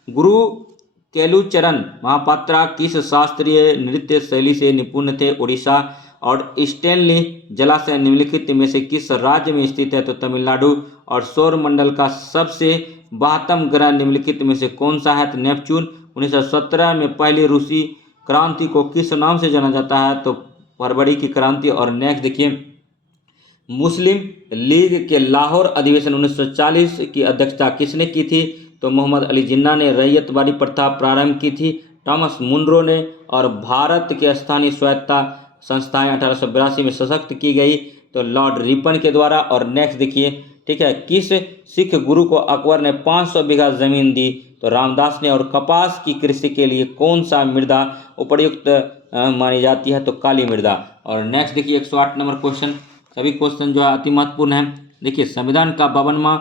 गुरु केलुचरण महापात्रा किस शास्त्रीय नृत्य शैली से निपुण थे? उड़ीसा। और स्टेनली जलाशय निम्नलिखित में से किस राज्य में स्थित है? तो तमिलनाडु। और सौर मंडल का सबसे बृहत्तम ग्रह निम्नलिखित में से कौन सा है? तो नेपच्यून। 1917 में पहली रूसी क्रांति को किस नाम से जाना जाता है? तो फरवरी की क्रांति। और नेक्स्ट देखिए, मुस्लिम लीग के लाहौर अधिवेशन 1940 की अध्यक्षता किसने की थी? तो मोहम्मद अली जिन्ना ने। रैयतवाड़ी प्रथा प्रारंभ की थी थॉमस मुनरो ने। और भारत के स्थानीय स्वायत्ता संस्थाएं 1882 में सशक्त की गई तो लॉर्ड रिपन के द्वारा। और नेक्स्ट देखिए, ठीक है, किस सिख गुरु को अकबर ने 500 बीघा जमीन दी? तो रामदास ने। और कपास की कृषि के लिए कौन सा मृदा उपयुक्त मानी जाती है? तो काली मृदा। और नेक्स्ट देखिए, 108 नंबर क्वेश्चन। सभी क्वेश्चन जो है अति महत्वपूर्ण है। देखिए, संविधान का 52वां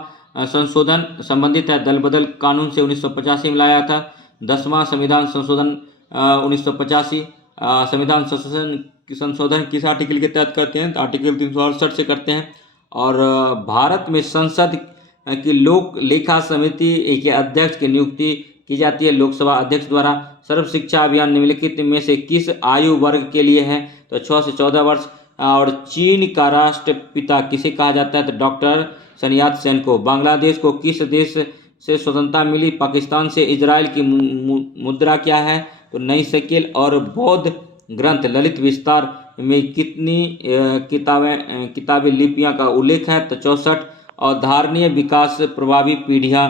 संशोधन संबंधित है दल बदल कानून से 1985 में लाया था। 10वां संविधान संशोधन 1985 संविधान संशोधन किस आर्टिकल के तहत करते हैं? तो आर्टिकल 368 से करते हैं। और भारत में संसद की लोक लेखा समिति के अध्यक्ष की नियुक्ति की जाती है लोकसभा अध्यक्ष द्वारा। सर्व शिक्षा अभियान निम्नलिखित में से किस आयु वर्ग के लिए है? तो 6 से 14 वर्ष। और चीन का राष्ट्रपिता किसे कहा जाता है? तो डॉक्टर सन यात सेन को। बांग्लादेश को किस देश से स्वतंत्रता मिली? पाकिस्तान से। इजराइल की मुद्रा क्या है? तो नई शकील। और बौद्ध ग्रंथ ललित विस्तार में कितनी किताबी लिपियां का उल्लेख है? तो 64। और धारणीय विकास प्रभावी पीढ़ियां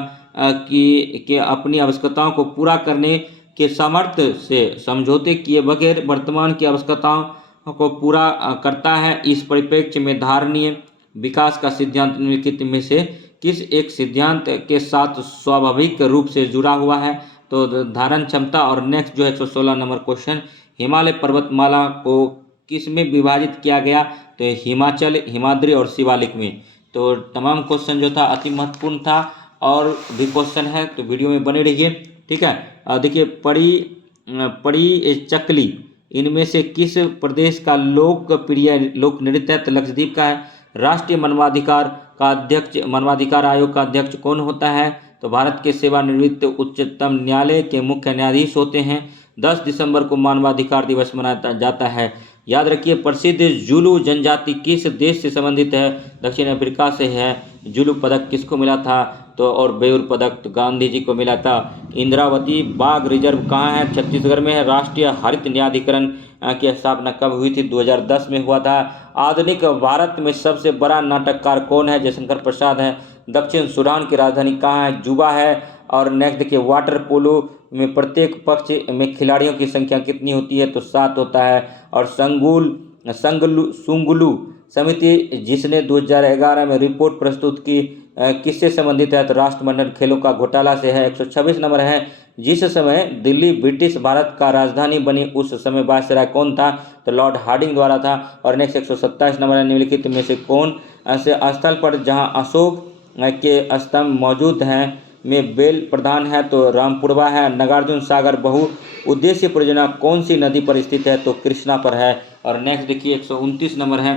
के अपनी आवश्यकताओं को पूरा करने के सामर्थ्य से समझौते किए बगैर वर्तमान की आवश्यकताओं को पूरा करता है। इस परिप्रेक्ष्य में धारणीय विकास का सिद्धांत निम्नलिखित में से किस एक सिद्धांत के साथ स्वाभाविक रूप से जुड़ा हुआ है? तो धारण क्षमता। और नेक्स्ट जो है 116 नंबर क्वेश्चन, हिमालय पर्वतमाला को किस में विभाजित किया गया? तो हिमाचल, हिमाद्री और शिवालिक में। तो तमाम क्वेश्चन जो था अति महत्वपूर्ण था और भी क्वेश्चन है तो वीडियो में बने रहिए, ठीक है। देखिए, पड़ी चकली इनमें से किस प्रदेश का लोकप्रिय लोक नृत्य है? तो लक्षद्वीप का है। राष्ट्रीय मानवाधिकार आयोग का अध्यक्ष कौन होता है? तो भारत के सेवानिवृत्त उच्चतम न्यायालय के मुख्य न्यायाधीश होते हैं। 10 दिसंबर को मानवाधिकार दिवस मनाया जाता है। याद रखिए, प्रसिद्ध जुलू जनजाति किस देश से संबंधित है? दक्षिण अफ्रीका से है। जुलू पदक किसको मिला था? तो और बेउर पदक तो गांधी जी को मिला था। इंद्रावती बाघ रिजर्व कहाँ है? छत्तीसगढ़ में है। राष्ट्रीय हरित न्यायाधिकरण की स्थापना कब हुई थी? 2010 में हुआ था। आधुनिक भारत में सबसे बड़ा नाटककार कौन है? जयशंकर प्रसाद है। दक्षिण सूडान की राजधानी कहाँ है? जुबा है। और नेक्स्ट देखिए, वाटर पोलो में प्रत्येक पक्ष में खिलाड़ियों की संख्या कितनी होती है? तो 7 होता है। और सुंगलू समिति जिसने 2011 में रिपोर्ट प्रस्तुत की किससे संबंधित है? तो राष्ट्रमंडल खेलों का घोटाला से है। 126 नंबर है, जिस समय दिल्ली ब्रिटिश भारत का राजधानी बनी उस समय वायसराय कौन था? तो लॉर्ड हार्डिंग द्वारा था। और नेक्स्ट 127 नंबर है, निम्नलिखित में से कौन से स्थल पर जहां अशोक के स्तंभ मौजूद हैं में बेल प्रधान है? तो रामपुरवा है। नागार्जुन सागर बहु उद्देश्य परियोजना कौन सी नदी पर स्थित है? तो कृष्णा पर है। और नेक्स्ट देखिए 129 नंबर है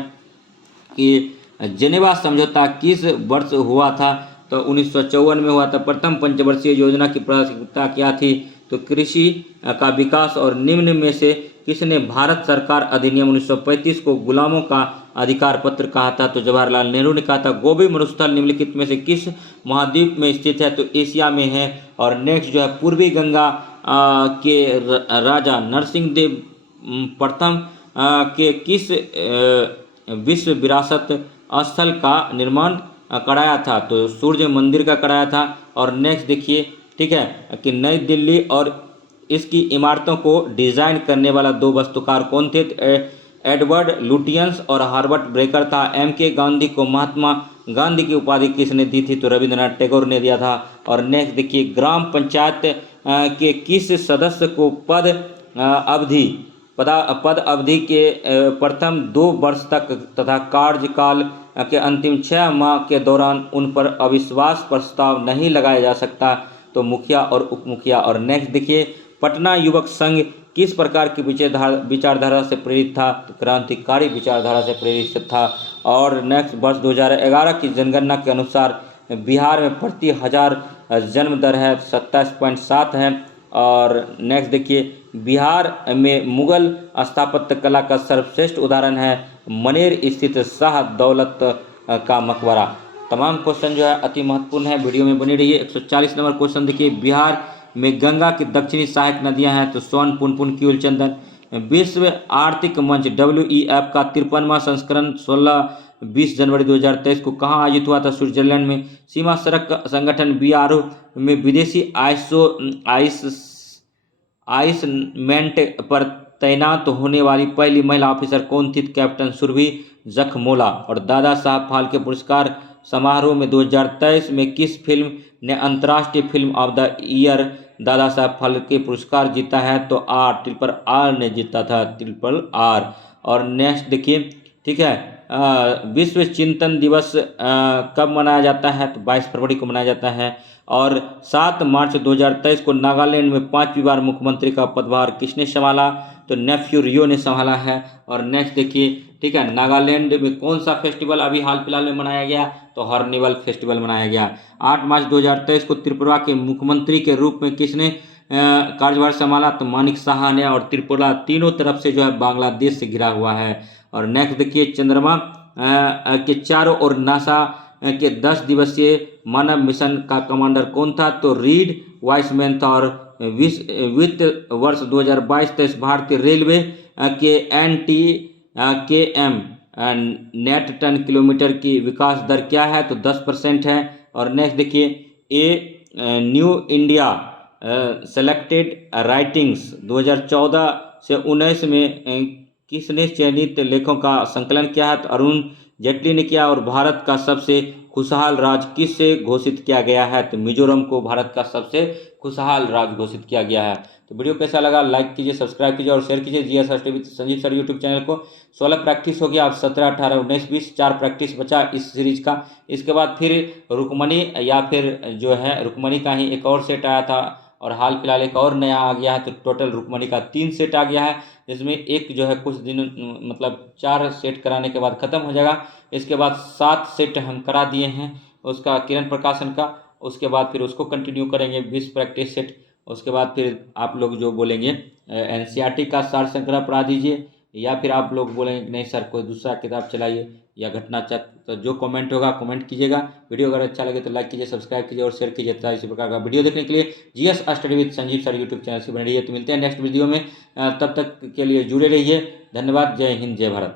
कि जेनेवा समझौता किस वर्ष हुआ था, तो 1954 में हुआ था। प्रथम पंचवर्षीय योजना की प्राथमिकता क्या थी, तो कृषि का विकास। और निम्न में से किसने भारत सरकार अधिनियम 1935 को गुलामों का अधिकार पत्र कहा था, तो जवाहरलाल नेहरू ने कहा था। गोबी मरुस्थल निम्नलिखित में से किस महाद्वीप में स्थित है, तो एशिया में है। और नेक्स्ट जो है पूर्वी गंगा के राजा नरसिंह देव प्रथम के किस विश्व विरासत स्थल का निर्माण कराया था, तो सूर्य मंदिर का कराया था। और नेक्स्ट देखिए, ठीक है, कि नई दिल्ली और इसकी इमारतों को डिजाइन करने वाला 2 वास्तुकार कौन थे, एडवर्ड लुटियंस और हार्बर्ट ब्रेकर था। M.K. गांधी को महात्मा गांधी की उपाधि किसने दी थी, तो रविंद्रनाथ टैगोर ने दिया था। और नेक्स्ट देखिए, ग्राम पंचायत के किस सदस्य को पद अवधि के प्रथम 2 वर्ष तक तथा कार्यकाल के अंतिम 6 माह के दौरान उन पर अविश्वास प्रस्ताव नहीं लगाया जा सकता, तो मुखिया और उपमुखिया। और नेक्स्ट देखिए, पटना युवक संघ किस प्रकार की विचारधारा से प्रेरित था, तो क्रांतिकारी विचारधारा से प्रेरित था। और नेक्स्ट वर्ष 2011 की जनगणना के अनुसार बिहार में प्रति 1000 जन्म दर है 27.7 है। और नेक्स्ट देखिए, बिहार में मुगल स्थापत्य कला का सर्वश्रेष्ठ उदाहरण है मनेर स्थित शाह दौलत का मकबरा। तमाम क्वेश्चन जो है अति महत्वपूर्ण है, वीडियो में बने रहिए। 140 नंबर क्वेश्चन देखिए, बिहार में गंगा की दक्षिणी सहायक नदियां हैं, तो सोन, पुनपुन, किऊल, चंदन। विश्व आर्थिक मंच WEF का 53वां संस्करण 16-20 जनवरी 2023 को कहाँ आयोजित हुआ था, स्विट्जरलैंड में। सीमा सड़क संगठन BRO में विदेशी आइसमेंट पर तैनात होने वाली पहली महिला ऑफिसर कौन थी, कैप्टन सुरभि जखमोला। और दादा साहब फाल्के पुरस्कार समारोह में 2023 में किस फिल्म ने अंतर्राष्ट्रीय film of the year Dada Saheb Phalke पुरस्कार जीता है, तो RRR ने जीता था, RRR। और नेक्स्ट देखिए, ठीक है, विश्व चिंतन दिवस कब मनाया जाता है, तो 22 फरवरी को मनाया जाता है। और 7 मार्च 2023 को नागालैंड में 5वीं बार मुख्यमंत्री का पदभार किसने संभाला, तो नेफ्यू रियो ने संभाला है। और नेक्स्ट देखिए, ठीक है, नागालैंड में कौन सा फेस्टिवल अभी हाल फिलहाल में मनाया गया, तो हॉर्निवल फेस्टिवल मनाया गया। 8 मार्च 2023 को त्रिपुरा के मुख्यमंत्री के रूप में किसने कार्यभार संभाला, तो मानिक साहा ने। और त्रिपुरा तीनों तरफ से जो है बांग्लादेश से घिरा हुआ है। और नेक्स्ट देखिए, चंद्रमा के चारों ओर नासा के 10 दिवसीय मानव मिशन का कमांडर कौन था, तो रीड वाइसमैन था। और वित्त वर्ष 2022-23 भारतीय रेलवे के NTKM नेट टन किलोमीटर की विकास दर क्या है, तो 10% है। और नेक्स्ट देखिए, न्यू इंडिया सेलेक्टेड राइटिंग्स 2014 से 19 में किसने चयनित लेखों का संकलन किया है, तो अरुण जेटली ने किया। और भारत का सबसे खुशहाल राज्य किससे घोषित किया गया है, तो मिजोरम को भारत का सबसे खुशहाल राज्य घोषित किया गया है। तो वीडियो कैसा लगा, लाइक कीजिए, सब्सक्राइब कीजिए और शेयर कीजिए। GS study with Sanjeev sir YouTube channel को। 16 प्रैक्टिस हो गया, अब 17, 18, 19, 20 4 प्रैक्टिस बचा इस सीरीज का। इसके बाद फिर रुक्मणी या फिर जो है रुक्मणी का ही एक और सेट आया था, और हाल फिलहाल एक और नया आ गया है, तो टोटल रुक्मणी का 3 सेट आ गया है, जिसमें एक जो है कुछ दिन मतलब 4 सेट कराने के बाद ख़त्म हो जाएगा। इसके बाद 7 सेट हम करा दिए हैं उसका, किरण प्रकाशन का। उसके बाद फिर उसको कंटिन्यू करेंगे 20 प्रैक्टिस सेट। उसके बाद फिर आप लोग जो बोलेंगे NCERT का सार संग्रह पढ़ा दीजिए, या फिर आप लोग बोलेंगे कि नहीं सर कोई दूसरा किताब चलाइए या घटना चक्र, तो जो कमेंट होगा कमेंट कीजिएगा। वीडियो अगर अच्छा लगे तो लाइक कीजिए, सब्सक्राइब कीजिए और शेयर कीजिए। तथा इसी प्रकार का वीडियो देखने के लिए GS study with Sanjeev sir YouTube channel से बने रहिए। तो मिलते हैं नेक्स्ट वीडियो में, तब तक के लिए जुड़े रहिए। धन्यवाद। जय हिंद, जय भारत।